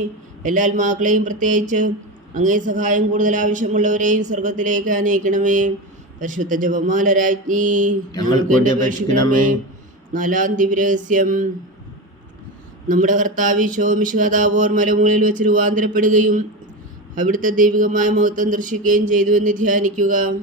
എല്ലാ ആത്മാക്കളെയും പ്രത്യേകിച്ച് അങ്ങേ സഹായം കൂടുതൽ ആവശ്യമുള്ളവരെയും സ്വർഗത്തിലേക്ക് അനയിക്കണമേ. പരിശുദ്ധ ജപമാല രാജ്ഞി ഞങ്ങൾക്ക് വേണ്ടി അപേക്ഷിക്കണമേ. നാലാം ദിവ്യരഹസ്യം. നമ്മുടെ കർത്താവ് ഈശോ മിശിഹാ താബോർ മലമുകളിൽ വെച്ച് രൂപാന്തരപ്പെടുകയും അവിടുത്തെ ദൈവികമായ മഹത്വം ദർശിക്കുകയും ചെയ്തു എന്ന് ധ്യാനിക്കുക.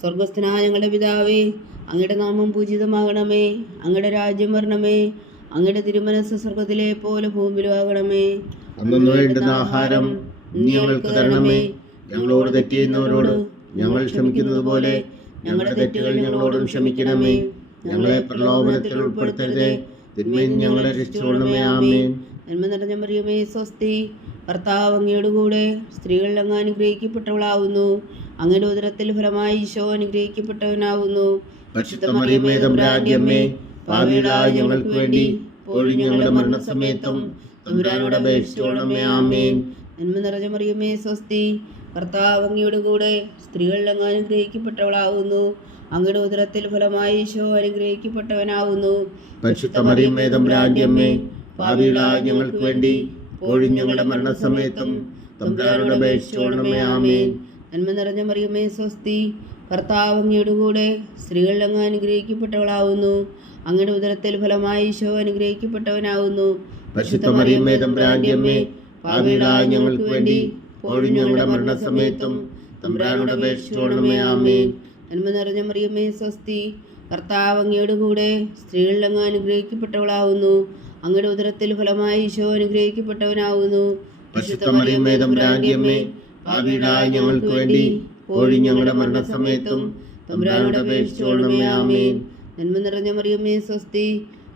സ്വർഗസ്ഥനായ ഞങ്ങളുടെ പിതാവേ, അങ്ങയുടെ നാമം പൂജിതമാകണമേ. അങ്ങയുടെ രാജ്യം വരണമേ. അങ്ങയുടെ തിരുമനസ്സ് സ്വർഗത്തിലെ പോലെ ഭൂമിയിലും ആകണമേ. അന്നു വേണ്ടുന്ന ആഹാരം നീ ഞങ്ങൾക്ക് തരണമേ. ഞങ്ങളോട് തെറ്റ് ചെയ്യുന്നവരോട് ഞങ്ങൾ ക്ഷമിക്കുന്നത് പോലെ ഞങ്ങളുടെ തെറ്റുകൾ ഞങ്ങളോടും ക്ഷമിക്കണമേ. ഞങ്ങളെ പ്രലോഭനത്തിൽ ഉൾപ്പെടുത്തരുതേ, തിന്മയിൽ ഞങ്ങളെ രക്ഷിച്ചുകൊള്ളണമേ. ആമേൻ. നന്മ നിറഞ്ഞ മറിയമേ, സ്വസ്തി. കർത്താവ് അങ്ങയോട് കൂടെ സ്ത്രീകളിൽ അങ്ങ് അനുഗ്രഹിക്കപ്പെട്ടവളാവുന്നു. അങ്ങയുടെ ഉദരത്തിൽ ഫലമായി ഈശോ അനുഗ്രഹിക്കപ്പെട്ടവനാവുന്നു. പരിശുദ്ധ മറിയമേ, തമ്പുരാന്റെ അമ്മേ, പാപികളായ ഞങ്ങൾക്ക് വേണ്ടി ഇപ്പോഴും ഞങ്ങളുടെ മരണസമയത്തും തമ്പുരാനോട് അപേക്ഷിച്ചുകൊള്ളണമേ. ആമേൻ. നന്മ നിറഞ്ഞ മറിയമേ, സ്വസ്തി. കർത്താവ് അങ്ങയോട് കൂടെ സ്ത്രീകളിൽ അങ്ങ് അനുഗ്രഹിക്കപ്പെട്ടവളാവുന്നു. അങ്ങയുടെ ഉദരത്തിൽ ഫലമായി ഈശോ അനുഗ്രഹിക്കപ്പെട്ടവനാവുന്നു. പരിശുദ്ധ മറിയമേ, തമ്പുരാന്റെ അമ്മേ, പാപികളായ ഞങ്ങൾക്ക് വേണ്ടി ഇപ്പോഴും ഞങ്ങളുടെ മരണസമയത്തും തമ്പുരാനോട് അപേക്ഷിച്ചുകൊള്ളണമേ. ആമേൻ. നന്മ നിറഞ്ഞ മറിയമേ, സ്വസ്തി. കർത്താവ് അങ്ങയോട് കൂടെ സ്ത്രീകളിൽ അങ്ങ് അനുഗ്രഹിക്കപ്പെട്ടവളാവുന്നു. അങ്ങയുടെ ഉദരത്തിൽ ഫലമായി ഈശോ അനുഗ്രഹിക്കപ്പെട്ടവനാവുന്നു. പരിശുദ്ധ മറിയമേ, തമ്പുരാന്റെ അമ്മേ, പാപികളായ ഞങ്ങൾക്ക് വേണ്ടി ഇപ്പോഴും ഞങ്ങളുടെ മരണസമയത്തും തമ്പുരാനോട് അപേക്ഷിച്ചുകൊള്ളണമേ. ആമേൻ. നന്മ നിറഞ്ഞ മറിയമേ, സ്വസ്തി. കർത്താവ് അങ്ങയോട് കൂടെ സ്ത്രീകളിൽ അങ്ങ് അനുഗ്രഹിക്കപ്പെട്ടവളാവുന്നു. അങ്ങയുടെ ഉദരത്തിൽ ഫലമായി ഈശോ അനുഗ്രഹിക്കപ്പെട്ടവനാവുന്നു. പരിശുദ്ധ മറിയമേ, തമ്പുരാന്റെ അമ്മേ, പാപികളായ ഞങ്ങൾക്ക് വേണ്ടി ഇപ്പോഴും ഞങ്ങളുടെ മരണസമയത്തും തമ്പുരാനോട് അപേക്ഷിച്ചുകൊള്ളണമേ. ആമേൻ. നന്മ നിറഞ്ഞ മറിയമേ, സ്വസ്തി.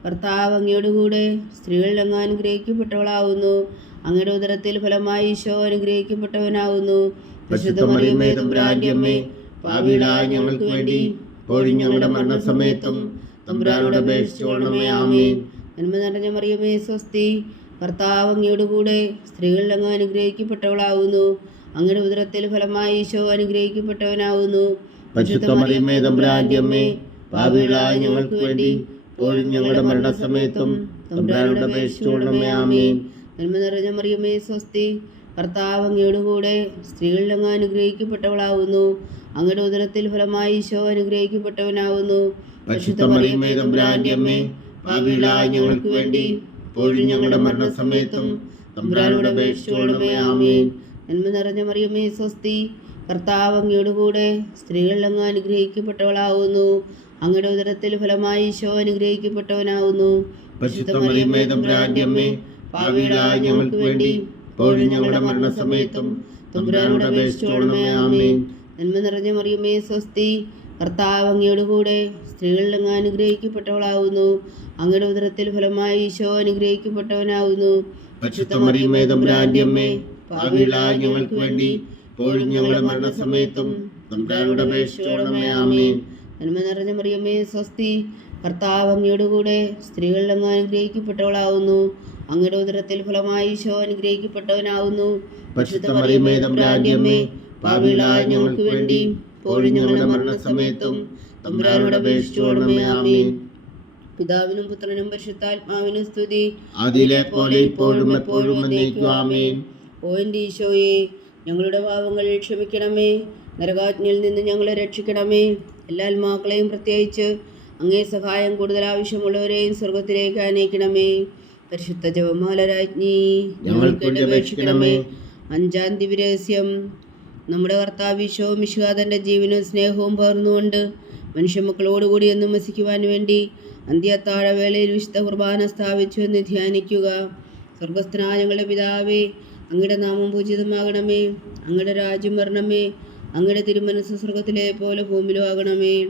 കർത്താവ് അങ്ങയോട് കൂടെ സ്ത്രീകളിൽ അങ്ങ് അനുഗ്രഹിക്കപ്പെട്ടവളാവുന്നു. അങ്ങയുടെ ഉദരത്തിൽ ഫലമായി ഈശോ അനുഗ്രഹിക്കപ്പെട്ടവനാവുന്നു. പരിശുദ്ധ മറിയമേ, തമ്പുരാന്റെ അമ്മേ, പാപികളായ ഞങ്ങൾക്ക് വേണ്ടി ഇപ്പോഴും ഞങ്ങളുടെ മരണസമയത്തും തമ്പുരാനോട് അപേക്ഷിച്ചുകൊള്ളണമേ. ആമേൻ. നന്മ നിറഞ്ഞ മറിയമേ, സ്വസ്തി. കർത്താവ് അങ്ങയോട് കൂടെ സ്ത്രീകളിൽ അങ്ങ് അനുഗ്രഹിക്കപ്പെട്ടവളാവുന്നു. അങ്ങയുടെ ഉദരത്തിൽ ഫലമായി ഈശോ അനുഗ്രഹിക്കപ്പെട്ടവനാവുന്നു. പരിശുദ്ധ മറിയമേ, തമ്പുരാന്റെ അമ്മേ, പാപികളായ ഞങ്ങൾക്ക് വേണ്ടി ഇപ്പോഴും ഞങ്ങളുടെ മരണസമയത്തും തമ്പുരാനോട് അപേക്ഷിച്ചുകൊള്ളണമേ. ആമേൻ. നന്മ നിറഞ്ഞ മറിയമേ, സ്വസ്തി. കർത്താവ് അങ്ങയോട് കൂടെ സ്ത്രീകളിൽ അങ്ങ് അനുഗ്രഹിക്കപ്പെട്ടവളാവുന്നു. അങ്ങയുടെ ഉദരത്തിൽ ഫലമായി ഈശോ അനുഗ്രഹിക്കപ്പെട്ടവനാവുന്നു. പരിശുദ്ധ മറിയമേ, തമ്പുരാന്റെ അമ്മേ, പാപികളായ ഞങ്ങൾക്ക് വേണ്ടി ഇപ്പോഴും ഞങ്ങളുടെ മരണസമയത്തും തമ്പുരാനോട് അപേക്ഷിച്ചുകൊള്ളണമേ. ആമേൻ. നന്മ നിറഞ്ഞ മറിയമേ, സ്വസ്തി. കർത്താവ് അങ്ങയോട് കൂടെ സ്ത്രീകളിൽ അങ്ങ് അനുഗ്രഹിക്കപ്പെട്ടവളാവുന്നു. അങ്ങയുടെ ഉദരത്തിൽ ഫലമായി ഈശോ അനുഗ്രഹിക്കപ്പെട്ടവനാവുന്നു. പരിശുദ്ധ മറിയമേ, തമ്പുരാന്റെ അമ്മേ, പാപികളായ ഞങ്ങൾക്ക് വേണ്ടി ഇപ്പോഴും ഞങ്ങളുടെ മരണസമയത്തും തമ്പുരാനോട് അപേക്ഷിച്ചുകൊള്ളണമേ. ആമേൻ. നന്മ നിറഞ്ഞ മറിയമേ, സ്വസ്തി. കർത്താവ് അങ്ങയോട് കൂടെ സ്ത്രീകളിൽ അങ്ങ് അനുഗ്രഹിക്കപ്പെട്ടവളാവുന്നു. അങ്ങയുടെ ഉദരത്തിൽ ഫലമായി ഈശോ അനുഗ്രഹിക്കപ്പെട്ടവനാവുന്നു. പരിശുദ്ധ മറിയമേ, തമ്പുരാന്റെ അമ്മേ, പാപികളായ ഞങ്ങൾക്ക് വേണ്ടി ഇപ്പോഴും ഞങ്ങളുടെ മരണസമയത്തും തമ്പുരാനോട് അപേക്ഷിച്ചുകൊള്ളണമേ. ആമേൻ. നന്മ നിറഞ്ഞ മറിയമേ, സ്വസ്തി. കർത്താവ് അങ്ങയോട് കൂടെ സ്ത്രീകളിൽ അങ്ങ് അനുഗ്രഹിക്കപ്പെട്ടവളാവുന്നു. അങ്ങയുടെ ഉദരത്തിൽ ഫലമായി ഈശോ അനുഗ്രഹിക്കപ്പെട്ടവനാവുന്നു. പരിശുദ്ധ മറിയമേ, തമ്പുരാന്റെ അമ്മേ, പാപികളായ ഞങ്ങൾക്ക് വേണ്ടി ഇപ്പോഴും ഞങ്ങളുടെ മരണസമയത്തും തമ്പുരാനോട് അപേക്ഷിച്ചുകൊള്ളണമേ. ആമേൻ. പിതാവിനും പുത്രനും പരിശുദ്ധാത്മാവിനും സ്തുതി. ആദിയിലെ പോലെ ഇപ്പോഴും എപ്പോഴും എന്നേക്കും. ആമേൻ. ഓ എൻ്റെ ഈശോയെ, ഞങ്ങളുടെ പാപങ്ങൾ ക്ഷമിക്കണമേ. നരകാജ്ഞയിൽ നിന്ന് ഞങ്ങളെ രക്ഷിക്കണമേ. എല്ലാ ആത്മാക്കളെയും പ്രത്യേകിച്ച് അങ്ങേ സഹായം കൂടുതൽ ആവശ്യമുള്ളവരെയും സ്വർഗത്തിലേക്ക് അനയിക്കണമേ. പരിശുദ്ധ ജപമാല രാജ്ഞി ഞങ്ങൾക്ക് വേണ്ടി അപേക്ഷിക്കണമേ. അഞ്ചാം ദിവ്യരഹസ്യം. നമ്മുടെ കർത്താവ് ഈശോ മിശിഹാ തൻ്റെ ജീവനും സ്നേഹവും പകർന്നുകൊണ്ട് മനുഷ്യമക്കളോടുകൂടി എന്നും വസിക്കുവാൻ വേണ്ടി അന്ത്യത്താഴവേളയിൽ വിശുദ്ധ കുർബാന സ്ഥാപിച്ചു എന്ന് ധ്യാനിക്കുക. സ്വർഗസ്ഥനായ ഞങ്ങളുടെ പിതാവേ, അങ്ങയുടെ നാമം പൂജിതമാകണമേ. അങ്ങയുടെ രാജ്യം വരണമേ. അങ്ങയുടെ തിരുമനസ്സ് സ്വർഗത്തിലെ പോലെ ഭൂമിയിലും ആകണമേ.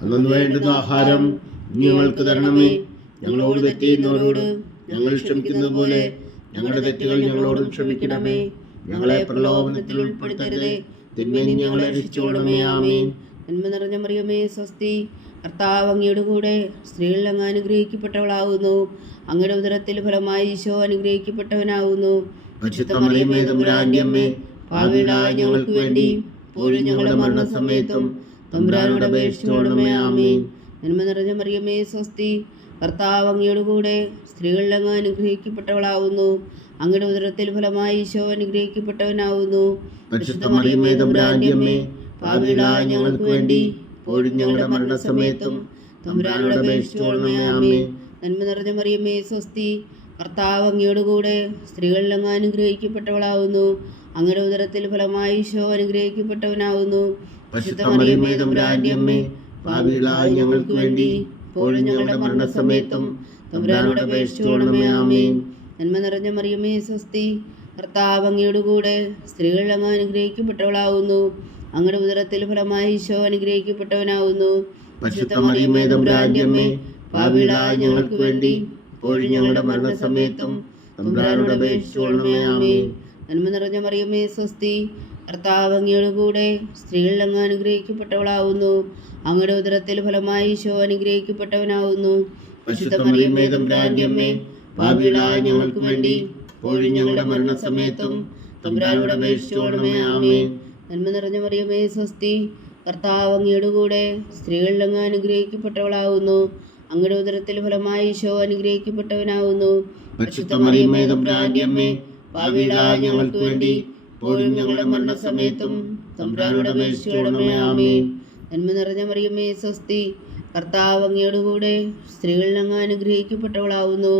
അന്നു വേണ്ടുന്ന ആഹാരം നീ ഞങ്ങൾക്ക് തരണമേ. ഞങ്ങളോട് തെറ്റ് ചെയ്യുന്നവരോട് ഞങ്ങൾ ക്ഷമിക്കുന്നത് പോലെ ഞങ്ങളുടെ തെറ്റുകൾ ഞങ്ങളോടും ക്ഷമിക്കണമേ. ഞങ്ങളെ പ്രലോഭനത്തിൽ ഉൾപ്പെടുത്തരുതേ, തിന്മയിൽ നിന്ന് ഞങ്ങളെ രക്ഷിച്ചുകൊള്ളണമേ. ആമേൻ. നന്മ നിറഞ്ഞ മറിയമേ, സ്വസ്തി. കർത്താവ് അങ്ങയുടെ കൂടെ സ്ത്രീകളിൽ അങ്ങ് അനുഗ്രഹിക്കപ്പെട്ടവളാവുന്നു. അങ്ങയുടെ ഉദരത്തിൽ ഫലമായി ഈശോ അനുഗ്രഹിക്കപ്പെട്ടവനാവുന്നു. പരിശുദ്ധ മറിയമേ, തമ്പുരാന്റെ അമ്മേ, പാപികളായ ഞങ്ങൾക്ക് വേണ്ടി ഇപ്പോഴും ഞങ്ങളുടെ മരണസമയത്തും തമ്പുരാനോട് അപേക്ഷിച്ചുകൊള്ളണമേ. ആമേൻ. നന്മ നിറഞ്ഞ മറിയമേ, സ്വസ്തി. കർത്താവ് അങ്ങയുടെ കൂടെ സ്ത്രീകളിൽ അങ്ങ് അനുഗ്രഹിക്കപ്പെട്ടവളാവുന്നു. അങ്ങയുടെ ഉദരത്തിൽ ഫലമായി ഈശോ അനുഗ്രഹിക്കപ്പെട്ടവനാവുന്നു. പരിശുദ്ധ മറിയമേ തമ്പുരാന്റെ അമ്മേ, പാപികളായ ഞങ്ങൾക്ക് വേണ്ടി ഇപ്പോഴും ഞങ്ങളുടെ മരണസമയത്തും തമ്പുരാനോട് അപേക്ഷിച്ചുകൊള്ളണമേ. ആമേൻ. നന്മ നിറഞ്ഞ മറിയമേ സ്വസ്തി, കർത്താവ് അങ്ങയുടെ കൂടെ സ്ത്രീകളിൽ അങ്ങ് അനുഗ്രഹിക്കപ്പെട്ടവളാവുന്നു. അങ്ങയുടെ ഉദരത്തിൽ ഫലമായി ഈശോ അനുഗ്രഹിക്കപ്പെട്ടവനാവുന്നു. പരിശുദ്ധ മറിയമേ തമ്പുരാന്റെ അമ്മേ, പാപികളായ ഞങ്ങൾക്ക് വേണ്ടി ഇപ്പോഴും ഞങ്ങളുടെ മരണസമയത്തും തമ്പുരാനോട് അപേക്ഷിച്ചുകൊള്ളണമേ. ആമേൻ. നന്മ നിറഞ്ഞ മറിയമേ സ്വസ്തി, കർത്താവ് അങ്ങയുടെ കൂടെ സ്ത്രീകളിൽ അങ്ങ് അനുഗ്രഹിക്കപ്പെട്ടവളാവുന്നു. അങ്ങയുടെ ഉദരത്തിൽ ഫലമായി ഈശോ അനുഗ്രഹിക്കപ്പെട്ടവനാവുന്നു. പരിശുദ്ധ മറിയമേ തമ്പുരാന്റെ അമ്മേ, പാപികളായ ഞങ്ങൾക്ക് വേണ്ടി ഇപ്പോഴും ഞങ്ങളുടെ മരണസമയത്തും തമ്പുരാനോട് അപേക്ഷിച്ചുകൊള്ളണമേ. ആമേൻ. നന്മ നിറഞ്ഞ മറിയമേ സ്വസ്തി, കർത്താവ് അങ്ങയുടെ കൂടെ സ്ത്രീകളിൽ അങ്ങ് അനുഗ്രഹിക്കപ്പെട്ടവളാവുന്നു. അങ്ങയുടെ ഉദരത്തിൽ ഫലമായി ഈശോ അനുഗ്രഹിക്കപ്പെട്ടവനാവുന്നു. പരിശുദ്ധ മറിയമേ തമ്പുരാന്റെ അമ്മേ, പാപികളായ ഞങ്ങൾക്ക് വേണ്ടി ഇപ്പോഴും ഞങ്ങളുടെ മരണസമയത്തും തമ്പുരാനോട് അപേക്ഷിച്ചുകൊള്ളണമേ. ആമേൻ. നന്മ നിറഞ്ഞ മറിയമേ സ്വസ്തി, കർത്താവ് അങ്ങയുടെ കൂടെ സ്ത്രീകളിൽ അങ്ങ് അനുഗ്രഹിക്കപ്പെട്ടവളാവുന്നു. അങ്ങയുടെ ഉദരത്തിൽ ഫലമായി ഈശോ അനുഗ്രഹിക്കപ്പെട്ടവനാവുന്നു. പരിശുദ്ധ മറിയമേ തമ്പുരാന്റെ അമ്മേ, പാപികളായ ഞങ്ങൾക്ക് വേണ്ടി ഇപ്പോഴും ഞങ്ങളുടെ മരണസമയത്തും തമ്പുരാനോട് അപേക്ഷിച്ചുകൊള്ളണമേ. ആമേൻ. നന്മ നിറഞ്ഞ മറിയമേ സ്വസ്തി, കർത്താവ് അങ്ങയുടെ കൂടെ സ്ത്രീകളിൽ അങ്ങ് അനുഗ്രഹിക്കപ്പെട്ടവളാവുന്നു.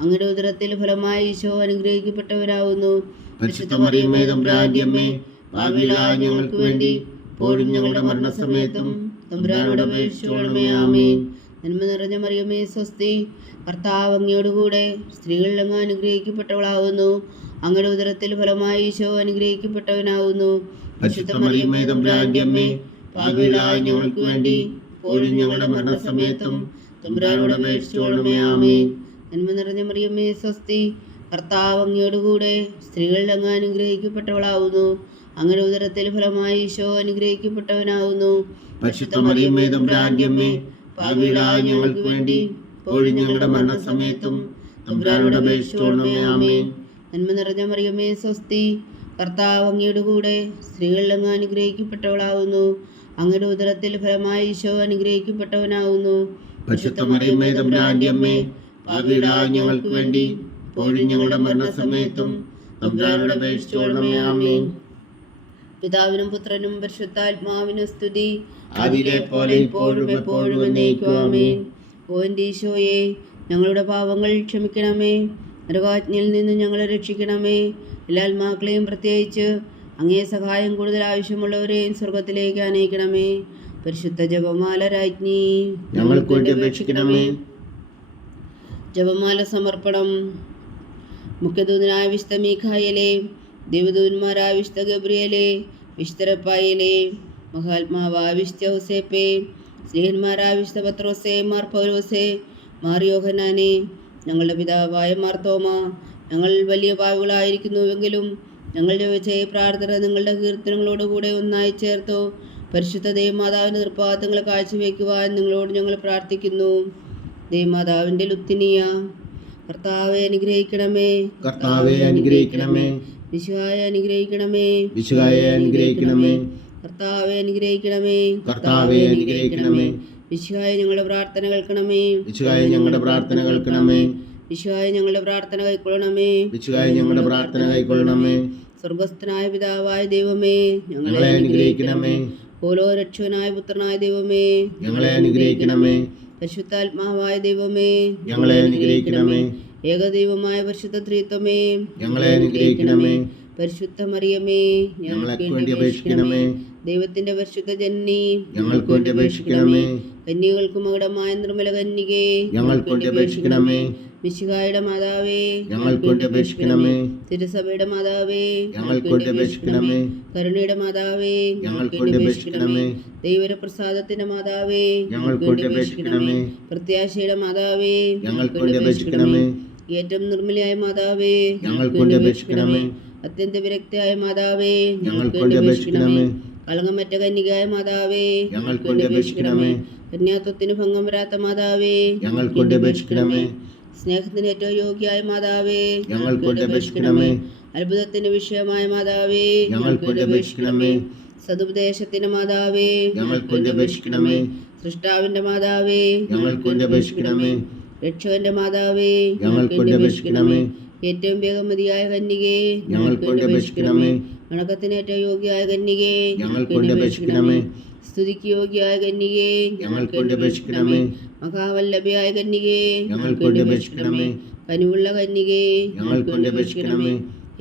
അങ്ങയുടെ ഉദരത്തിൽ ഫലമായി ഈശോ അനുഗ്രഹിക്കപ്പെട്ടവനാവുന്നു. പരിശുദ്ധ മറിയമേ തമ്പുരാന്റെ അമ്മേ, പാപികളായ ഞങ്ങൾക്ക് വേണ്ടി ഇപ്പോഴും ഞങ്ങളുടെ മരണസമയത്തും തമ്പുരാനോട് അപേക്ഷിച്ചുകൊള്ളണമേ. ആമേൻ. നന്മ നിറഞ്ഞ മറിയമേ സ്വസ്തി, കർത്താവ് അങ്ങയുടെ കൂടെ സ്ത്രീകളിൽ അങ്ങ് അനുഗ്രഹിക്കപ്പെട്ടവളാവുന്നു. അങ്ങയുടെ ഉദരത്തിൽ ഫലമായി ഈശോ അനുഗ്രഹിക്കപ്പെട്ടവനാവുന്നു. പരിശുദ്ധ മറിയമേ തമ്പുരാന്റെ അമ്മേ, പാപികളായ ഞങ്ങൾക്ക് വേണ്ടി ഇപ്പോഴും ഞങ്ങളുടെ മരണസമയത്തും തമ്പുരാനോട് അപേക്ഷിച്ചുകൊള്ളണമേ. ആമേൻ. നന്മ നിറഞ്ഞ മറിയമേ സ്വസ്തി, കർത്താവ് അങ്ങയുടെ കൂടെ സ്ത്രീകളിൽ അങ്ങ് അനുഗ്രഹിക്കപ്പെട്ടവളാവുന്നു. അങ്ങയുടെ ഉദരത്തിൽ ഫലമായി ഈശോ അനുഗ്രഹിക്കപ്പെട്ടവനാവുന്നു. പരിശുദ്ധ മറിയമേ തമ്പുരാന്റെ അമ്മേ, പാപികളായ ഞങ്ങൾക്ക് വേണ്ടി ഇപ്പോഴും ഞങ്ങളുടെ മരണസമയത്തും തമ്പുരാനോട് അപേക്ഷിച്ചുകൊള്ളണമേ. ആമേൻ. നന്മ നിറഞ്ഞ മറിയമേ സ്വസ്തി, കർത്താവ് അങ്ങയുടെ കൂടെ സ്ത്രീകളിൽ അങ്ങ് അനുഗ്രഹിക്കപ്പെട്ടവളാവുന്നു. അങ്ങയുടെ ഉദരത്തിൽ ഫലമായി ഈശോ അനുഗ്രഹിക്കപ്പെട്ടവനാവുന്നു. പരിശുദ്ധ മറിയമേ തമ്പുരാന്റെ അമ്മേ, പാപികളായ ഞങ്ങൾക്ക് വേണ്ടി ഇപ്പോഴും ഞങ്ങളുടെ മരണസമയത്തും തമ്പുരാനോട് അപേക്ഷിച്ചുകൊള്ളണമേ. ആമേൻ. പിതാവിനും പുത്രനും പരിശുദ്ധാത്മാവിനും സ്തുതി, ആദിയിലെ പോലെ ഇപ്പോഴും എപ്പോഴും എന്നേക്കും. ആമേൻ. ഓ എൻ്റെ ഈശോയെ, ഞങ്ങളുടെ പാപങ്ങൾ ക്ഷമിക്കണമേ. നരകാജ്ഞയിൽ നിന്ന് ഞങ്ങളെ രക്ഷിക്കണമേ. എല്ലാ ആത്മാക്കളെയും പ്രത്യേകിച്ച് അങ്ങേ സഹായം കൂടുതൽ ആവശ്യമുള്ളവരെയും സ്വർഗത്തിലേക്ക് അനയിക്കണമേ. പരിശുദ്ധ ജപമാല രാജ്ഞി, ഞങ്ങൾക്ക് വേണ്ടി അപേക്ഷിക്കണമേ. ജപമാല സമർപ്പണം. മുഖ്യദൂതനായ വിശുദ്ധ മീഖായേലേ, ദേവദൂതന്മാരായ വിശുദ്ധ ഗബ്രിയേലേ, വിശുദ്ധ റഫായേലേ, മഹാത്മാവായ വിശുദ്ധ ഔസേപ്പേ, സ്നേഹന്മാരായ വിശുദ്ധ പത്രോസേ, മാർ പൗലോസേ, മാർ യോഹന്നാനേ, ഞങ്ങളുടെ പിതാവായ മാർ തോമ, ഞങ്ങൾ വലിയ പാവികളായിരിക്കുന്നുവെങ്കിലും ഞങ്ങൾ ചോദിച്ച ഈ പ്രാർത്ഥന നിങ്ങളുടെ കീർത്തനങ്ങളോടുകൂടെ ഒന്നായി ചേർത്തു പരിശുദ്ധ ദൈവമാതാവിൻ്റെ തൃപ്പാദങ്ങൾ കാഴ്ചവെക്കുവാൻ നിങ്ങളോട് ഞങ്ങൾ പ്രാർത്ഥിക്കുന്നു. ദൈവമാതാവിൻ്റെ ലുത്തിനിയ, കർത്താവെ അനുഗ്രഹിക്കണമേ. കർത്താവെ അനുഗ്രഹിക്കണമേ. വിശുഹായ അനുഗ്രഹിക്കണമേ. വിശുഹായെ അനുഗ്രഹിക്കണമേ. കർത്താവെ അനുഗ്രഹിക്കണമേ. കർത്താവെ അനുഗ്രഹിക്കണമേ. വിശുഹായ ഞങ്ങളുടെ പ്രാർത്ഥന കേൾക്കണമേ. വിശുഹായെ ഞങ്ങളുടെ പ്രാർത്ഥന കേൾക്കണമേ. വിശുഹായ ഞങ്ങളുടെ പ്രാർത്ഥന കൈക്കൊള്ളണമേ. വിശുഹായെ ഞങ്ങളുടെ പ്രാർത്ഥന കൈക്കൊള്ളണമേ. സ്വർഗസ്ഥനായ പിതാവായ ദൈവമേ, ഞങ്ങളെ അനുഗ്രഹിക്കണമേ. ഓരോ രക്ഷകനായ പുത്രനായ ദൈവമേ, ഞങ്ങളെ അനുഗ്രഹിക്കണമേ. പരിശുദ്ധാത്മാവായ ദൈവമേ, ഞങ്ങളെ അനുഗ്രഹിക്കണമേ. ഏകദൈവമായ പരിശുദ്ധ ത്രിത്വമേ, ഞങ്ങളെ അനുഗ്രഹിക്കണമേ. പരിശുദ്ധ മറിയമേ, ഞങ്ങൾക്ക് വേണ്ടി അപേക്ഷിക്കണമേ. ദൈവത്തിന്റെ പരിശുദ്ധ ജനനി, ഞങ്ങൾക്ക് വേണ്ടി അപേക്ഷിക്കണമേ. കന്യകൾക്ക് മകുടമായ നിർമ്മല കന്യകേ, ഞങ്ങൾക്ക് വേണ്ടി അപേക്ഷിക്കണമേ. മിശിഹായുടെ മാതാവേ, ഞങ്ങൾക്ക് വേണ്ടി അപേക്ഷിക്കണമേ. തിരുസഭയുടെ മാതാവേ, ഞങ്ങൾക്ക് വേണ്ടി അപേക്ഷിക്കണമേ. കരുണയുടെ മാതാവേ, ഞങ്ങൾക്ക് വേണ്ടി അപേക്ഷിക്കണമേ. ദൈവപ്രസാദത്തിന്റെ മാതാവേ, ഞങ്ങൾക്ക് വേണ്ടി അപേക്ഷിക്കണമേ. പ്രത്യാശയുടെ മാതാവേ, ഞങ്ങൾക്ക് വേണ്ടി അപേക്ഷിക്കണമേ. ഏറ്റവും നിർമ്മലയായ മാതാവേ, ഞങ്ങൾക്ക് വേണ്ടി അപേക്ഷിക്കണമേ. അത്യന്ത വിരക്തിയായ മാതാവേ, ഞങ്ങൾക്ക് വേണ്ടി അപേക്ഷിക്കണമേ. കളങ്കമറ്റ കന്യകയായ മാതാവേ, ഞങ്ങൾക്ക് വേണ്ടി അപേക്ഷിക്കണമേ. കന്യാത്വത്തിന് ഭംഗം വരാത്ത മാതാവേ, ഞങ്ങൾക്ക് വേണ്ടി അപേക്ഷിക്കണമേ. സ്നേഹത്തിന് ഏറ്റവും യോഗ്യയായ മാതാവേ, ഞങ്ങൾക്ക് വേണ്ടി അപേക്ഷിക്കണമേ. അത്ഭുതത്തിന് വിഷയമായ മാതാവേ, ഞങ്ങൾക്ക് വേണ്ടി അപേക്ഷിക്കണമേ. സതുപദേശത്തിന്റെ മാതാവേ, ഞങ്ങൾക്ക് വേണ്ടി അപേക്ഷിക്കണമേ. സൃഷ്ടാവിന്റെ മാതാവേ, ഞങ്ങൾക്ക് വേണ്ടി അപേക്ഷിക്കണമേ. രക്ഷകന്റെ മാതാവേ, ഞങ്ങൾക്ക് വേണ്ടി അപേക്ഷിക്കണമേ. ഏറ്റവും വേഗമതിയായ കന്യകേ, ഞങ്ങൾക്ക് വേണ്ടി അപേക്ഷിക്കണമേ. വണക്കത്തിനേറ്റ യോഗ്യയായ കന്യകേ, ഞങ്ങൾക്ക് വേണ്ടി അപേക്ഷിക്കണമേ. സ്തുതിക്ക് യോഗ്യയായ കന്യകേ, ഞങ്ങൾക്ക് വേണ്ടി അപേക്ഷിക്കണമേ. മഹാവല്ലഭയായ കന്യകേ, ഞങ്ങൾക്ക് വേണ്ടി അപേക്ഷിക്കണമേ. കനിവുള്ള കന്യകേ, ഞങ്ങൾക്ക് വേണ്ടി അപേക്ഷിക്കണമേ.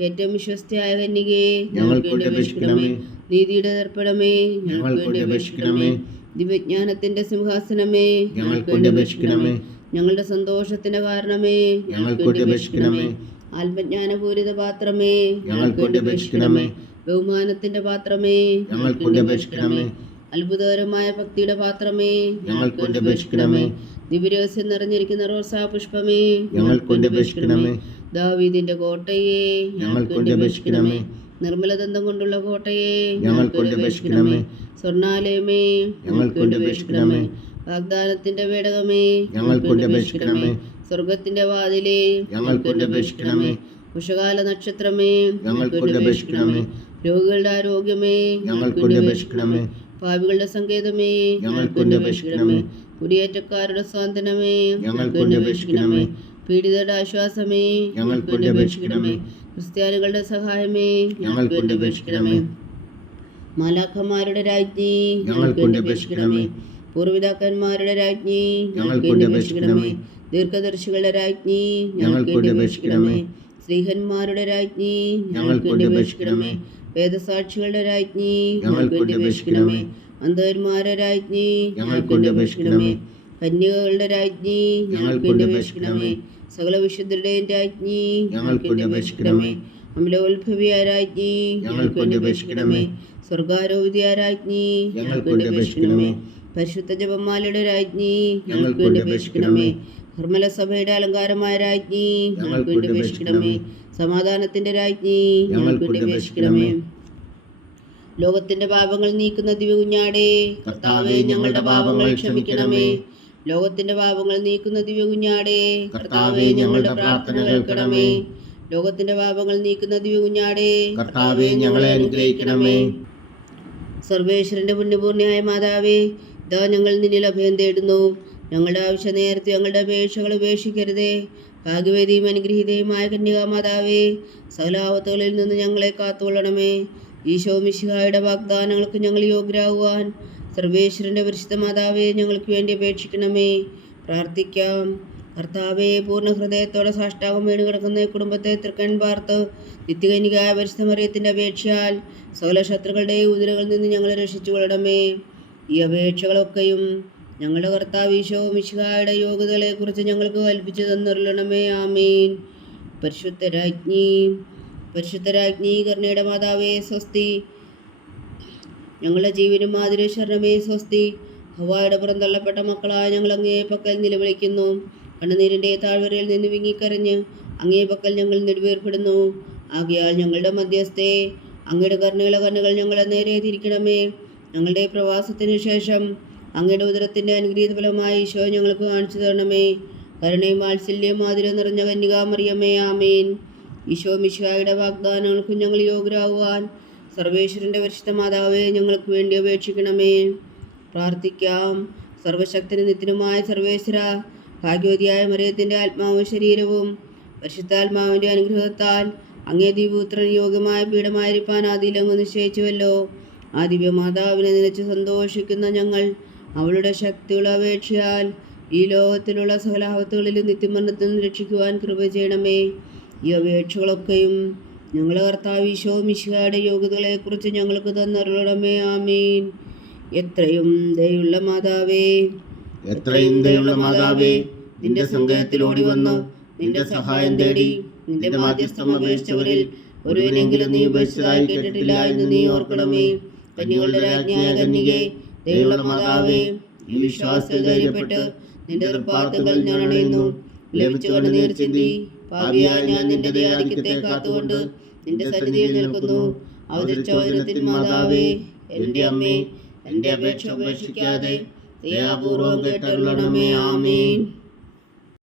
ഏറ്റവും വിശ്വസ്തയായ കന്യകേ, ഞങ്ങൾക്ക് വേണ്ടി അപേക്ഷിക്കണമേ. നീതിയുടെ ദർപ്പണമേ, ഞങ്ങൾക്ക് വേണ്ടി അപേക്ഷിക്കണമേ. ദിവ്യജ്ഞാനത്തിന്റെ സിംഹാസനമേ, ഞങ്ങൾക്ക് വേണ്ടി അപേക്ഷിക്കണമേ. ഞങ്ങളുടെ സന്തോഷത്തിന്റെ കാരണമേ, ഞങ്ങൾക്ക് വേണ്ടി അപേക്ഷിക്കണമേ. ആത്മജ്ഞാനപൂരിത പാത്രമേ, ഞങ്ങൾക്ക് വേണ്ടി അപേക്ഷിക്കണമേ. ബഹുമാനത്തിന്റെ പാത്രമേ, ഞങ്ങൾക്ക് വേണ്ടി അപേക്ഷിക്കണമേ. അത്ഭുതകരമായ ഭക്തിയുടെ പാത്രമേ, ഞങ്ങൾക്ക് വേണ്ടി അപേക്ഷിക്കണമേ. ദിവ്യരഹസ്യം നിറഞ്ഞിരിക്കുന്ന റോസാ പുഷ്പമേ, ഞങ്ങൾക്ക് വേണ്ടി അപേക്ഷിക്കണമേ. ദാവീദിന്റെ കോട്ടയെ, ഞങ്ങൾക്ക് വേണ്ടി അപേക്ഷിക്കണമേ. നിർമ്മലദന്തം കൊണ്ടുള്ള കോട്ടയെ, ഞങ്ങൾക്ക് വേണ്ടി അപേക്ഷിക്കണമേ. സ്വർണാലയമേ, ഞങ്ങൾക്ക് വേണ്ടി അപേക്ഷിക്കണമേ. വാഗ്ദാനത്തിന്റെ പേടകമേ, ഞങ്ങൾക്ക് വേണ്ടി അപേക്ഷിക്കണമേ. സ്വർഗത്തിന്റെ വാതിലേ, ഞങ്ങൾക്ക് വേണ്ടി അപേക്ഷിക്കണമേ. ഉഷകാല നക്ഷത്രമേ, ഞങ്ങൾക്ക് വേണ്ടി അപേക്ഷിക്കണമേ. രോഗികളുടെ ആരോഗ്യമേ, ഞങ്ങൾക്ക് വേണ്ടി അപേക്ഷിക്കണമേ. പാപികളുടെ സങ്കേതമേ, ഞങ്ങൾക്ക് വേണ്ടി അപേക്ഷിക്കണമേ. കുടിയേറ്റക്കാരുടെ സ്വാതന്ത്ര്യമേ, ഞങ്ങൾക്ക് വേണ്ടി അപേക്ഷിക്കണമേ. പീഡിതരുടെ ആശ്വാസമേ, ഞങ്ങൾക്ക് വേണ്ടി അപേക്ഷിക്കണമേ. ക്രിസ്ത്യാനികളുടെ സഹായമേ, ഞങ്ങൾക്ക് വേണ്ടി അപേക്ഷിക്കണമേ. മാലാഖമാരുടെ രാജ്ഞി, ഞങ്ങൾക്ക് വേണ്ടി അപേക്ഷിക്കണമേ. പൂർവിതാക്കന്മാരുടെ രാജ്ഞി, ഞങ്ങൾക്ക് വേണ്ടി അപേക്ഷിക്കണമേ. ദീർഘദർശികളുടെ രാജ്ഞി, ഞങ്ങൾക്ക് വേണ്ടി അപേക്ഷിക്കണമേ. സ്ത്രീഹന്മാരുടെ രാജ്ഞി, ഞങ്ങൾക്ക് വേണ്ടി അപേക്ഷിക്കണമേ. വേദസാക്ഷികളുടെ രാജ്ഞി, ഞങ്ങൾക്ക് വേണ്ടി അപേക്ഷിക്കണമേ. അന്ധന്മാരുടെ രാജ്ഞി, ഞങ്ങൾക്ക് വേണ്ടി അപേക്ഷിക്കണമേ. കന്യകകളുടെ രാജ്ഞി, ഞങ്ങൾക്ക് വേണ്ടി അപേക്ഷിക്കണമേ. സകല വിശുദ്ധരുടെയും രാജ്ഞി, ഞങ്ങൾക്ക് വേണ്ടി അപേക്ഷിക്കണമേ. അമലോത്ഭവിയായ രാജ്ഞി, ഞങ്ങൾക്ക് വേണ്ടി അപേക്ഷിക്കണമേ. സ്വർഗാരോപിതയായ രാജ്ഞി, ഞങ്ങൾക്ക് വേണ്ടി അപേക്ഷിക്കണമേ. പരിശുദ്ധ ജപമാലയുടെ രാജ്ഞി, ഞങ്ങൾക്ക് വേണ്ടി അപേക്ഷിക്കണമേ. നിർമ്മല സഭയുടെ അലങ്കാരമായ രാജ്ഞി, ഞങ്ങൾക്ക് വേണ്ടി അപേക്ഷിക്കണമേ. സമാധാനത്തിന്റെ രാജ്ഞി, ഞങ്ങൾക്ക് വേണ്ടി അപേക്ഷിക്കണമേ. ലോകത്തിന്റെ പാപങ്ങൾ നീക്കുന്ന ദിവ്യകുഞ്ഞാടേ, കർത്താവേ, ഞങ്ങളുടെ പാപങ്ങൾ ക്ഷമിക്കണമേ. ലോകത്തിന്റെ പാപങ്ങൾ നീക്കുന്ന ദിവ്യകുഞ്ഞാടേ, കർത്താവേ, ഞങ്ങളുടെ പ്രാർത്ഥന കേൾക്കണമേ. ലോകത്തിന്റെ പാപങ്ങൾ നീക്കുന്ന ദിവ്യകുഞ്ഞാടേ, കർത്താവേ, ഞങ്ങളെ അനുഗ്രഹിക്കണമേ. സർവേശ്വരന്റെ പുണ്യപൂർണ്ണയായ മാതാവേ, ഇതാ ഞങ്ങൾ നിന്നിൽ അഭയം തേടുന്നു. ഞങ്ങളുടെ ആവശ്യ നേരത്തെ ഞങ്ങളുടെ അപേക്ഷകൾ ഉപേക്ഷിക്കരുതേ. ഭാഗ്യവതിയും അനുഗ്രഹീതയുമായ കന്യകാമാതാവേ, സകലാപത്തുകളിൽ നിന്ന് ഞങ്ങളെ കാത്തുകൊള്ളണമേ. ഈശോ മിശിഹായുടെ വാഗ്ദാനങ്ങൾക്ക് ഞങ്ങൾ യോഗ്യരാകുവാൻ സർവേശ്വരന്റെ പരിശുദ്ധ മാതാവേ, ഞങ്ങൾക്ക് വേണ്ടി അപേക്ഷിക്കണമേ. പ്രാർത്ഥിക്കാം. കർത്താവെ, പൂർണ്ണ ഹൃദയത്തോടെ സാഷ്ടാംഗം വീണ് കിടക്കുന്ന ഈ കുടുംബത്തെ തൃക്കൺ പാർത്ത് നിത്യകന്യകായ പരിശുദ്ധ മറിയത്തിന്റെ അപേക്ഷയാൽ സകല ശത്രുക്കളുടെയും ഉദരകളിൽ നിന്ന് ഞങ്ങളെ രക്ഷിച്ചു കൊള്ളണമേ. ഈ അപേക്ഷകളൊക്കെയും ഞങ്ങളുടെ കർത്താവ് ഈശോ മിശിഹായുടെ യോഗ്യതകളെക്കുറിച്ച് ഞങ്ങൾക്ക് കൽപ്പിച്ചു തന്നരുളണമേ. ആമീൻ. പരിശുദ്ധരാജ്ഞി കരുണയുടെ മാതാവേ, സ്വസ്തി. ഞങ്ങളുടെ ജീവനും മാതിരി ശരണമേ, സ്വസ്തി. ഹവ്വായുടെ പുറന്തള്ളപ്പെട്ട മക്കളായ ഞങ്ങൾ അങ്ങേ പക്കൽ നിലവിളിക്കുന്നു. കണ്ണുനീരിൻ്റെ താഴ്വരയിൽ നിന്ന് വിങ്ങിക്കരഞ്ഞ് അങ്ങേ പക്കൽ ഞങ്ങൾ നെടുവേർപ്പെടുന്നു. ആകയാൽ ഞങ്ങളുടെ മധ്യസ്ഥേ, അങ്ങയുടെ കരുണയുള്ള കണ്ണുകൾ ഞങ്ങളെ നേരെ തിരിക്കണമേ. ഞങ്ങളുടെ പ്രവാസത്തിനു ശേഷം അങ്ങയുടെ ഉദരത്തിൻ്റെ അനുഗ്രഹീത ഫലമായി ഈശോ ഞങ്ങൾക്ക് കാണിച്ചു തരണമേ. കരുണയും വാത്സല്യവും മാതിരം നിറഞ്ഞ കന്യകാമറിയമേ, ആമേൻ. ഈശോ മിശിഹായുടെ വാഗ്ദാനങ്ങൾക്കും ഞങ്ങൾ യോഗ്യരാകുവാൻ സർവേശ്വരൻ്റെ പരിശുദ്ധ മാതാവേ, ഞങ്ങൾക്ക് വേണ്ടി അപേക്ഷിക്കണമേ. പ്രാർത്ഥിക്കാം. സർവശക്തനും നിത്യനുമായ സർവേശ്വര, ഭാഗ്യവതിയായ മറിയത്തിൻ്റെ ആത്മാവും ശരീരവും പരിശുദ്ധാത്മാവിൻ്റെ അനുഗ്രഹത്താൽ അങ്ങേ ദിവ്യപുത്രൻ യോഗ്യമായ പീഠമായിരിക്കാൻ ആദിയിലങ്ങ് നിശ്ചയിച്ചുവല്ലോ. ആ ദിവ്യമാതാവിനെ നിലച്ച് സന്തോഷിക്കുന്ന ഞങ്ങൾ അവളുടെ ശക്തിയുള്ള അപേക്ഷയാൽ ഈ ലോകത്തിലുള്ള സകല ആപത്തുകളിലും നിത്യമരണത്തിൽ നിന്ന് രക്ഷിക്കുവാൻ കൃപ ചെയ്യണമേ. ഈ അപേക്ഷകളൊക്കെയും ഞങ്ങളുടെ കർത്താവ് ഈശോ മിശിഹായുടെ യോഗ്യതകളെക്കുറിച്ച് ഞങ്ങൾക്ക് തന്നരുളണമേ. ആമീൻ. എത്രയും ദയുള്ള മാതാവേ, നിന്റെ സങ്കേതത്തിൽ ഓടി വന്ന് നിന്റെ സഹായം തേടി നിന്റെ മാധ്യസ്ഥം അപേക്ഷിച്ചവരിൽ ഒരുവനെങ്കിലും നീ ഉപേക്ഷിച്ചതായി കേട്ടിട്ടില്ല എന്ന് നീ ഓർക്കണമേ. കന്യകളുടെ രാജ്ഞിയായ കന്യകേ, ദയുള്ള മാതാവേ, ഈ വിശ്വാസത്തിൽ ധൈര്യപ്പെട്ട് നിന്റെ തൃപ്പാദങ്ങൾ ഞാൻ അണയുന്നു. ലഭിച്ചു കണ്ണുനീർ ചിന്തി പാപിയായ ഞാൻ നിന്റെ ദയാധിക്യത്തെ കാത്തുകൊണ്ട് നിന്റെ സന്നിധിയിൽ നിൽക്കുന്നു. അവതരിച്ച വചനത്തിൻ മാതാവേ, എൻ്റെ അമ്മേ, എൻ്റെ അപേക്ഷ ഉപേക്ഷിക്കാതെ ദയാപൂർവം കേട്ടരുളണമേ. ആമേൻ.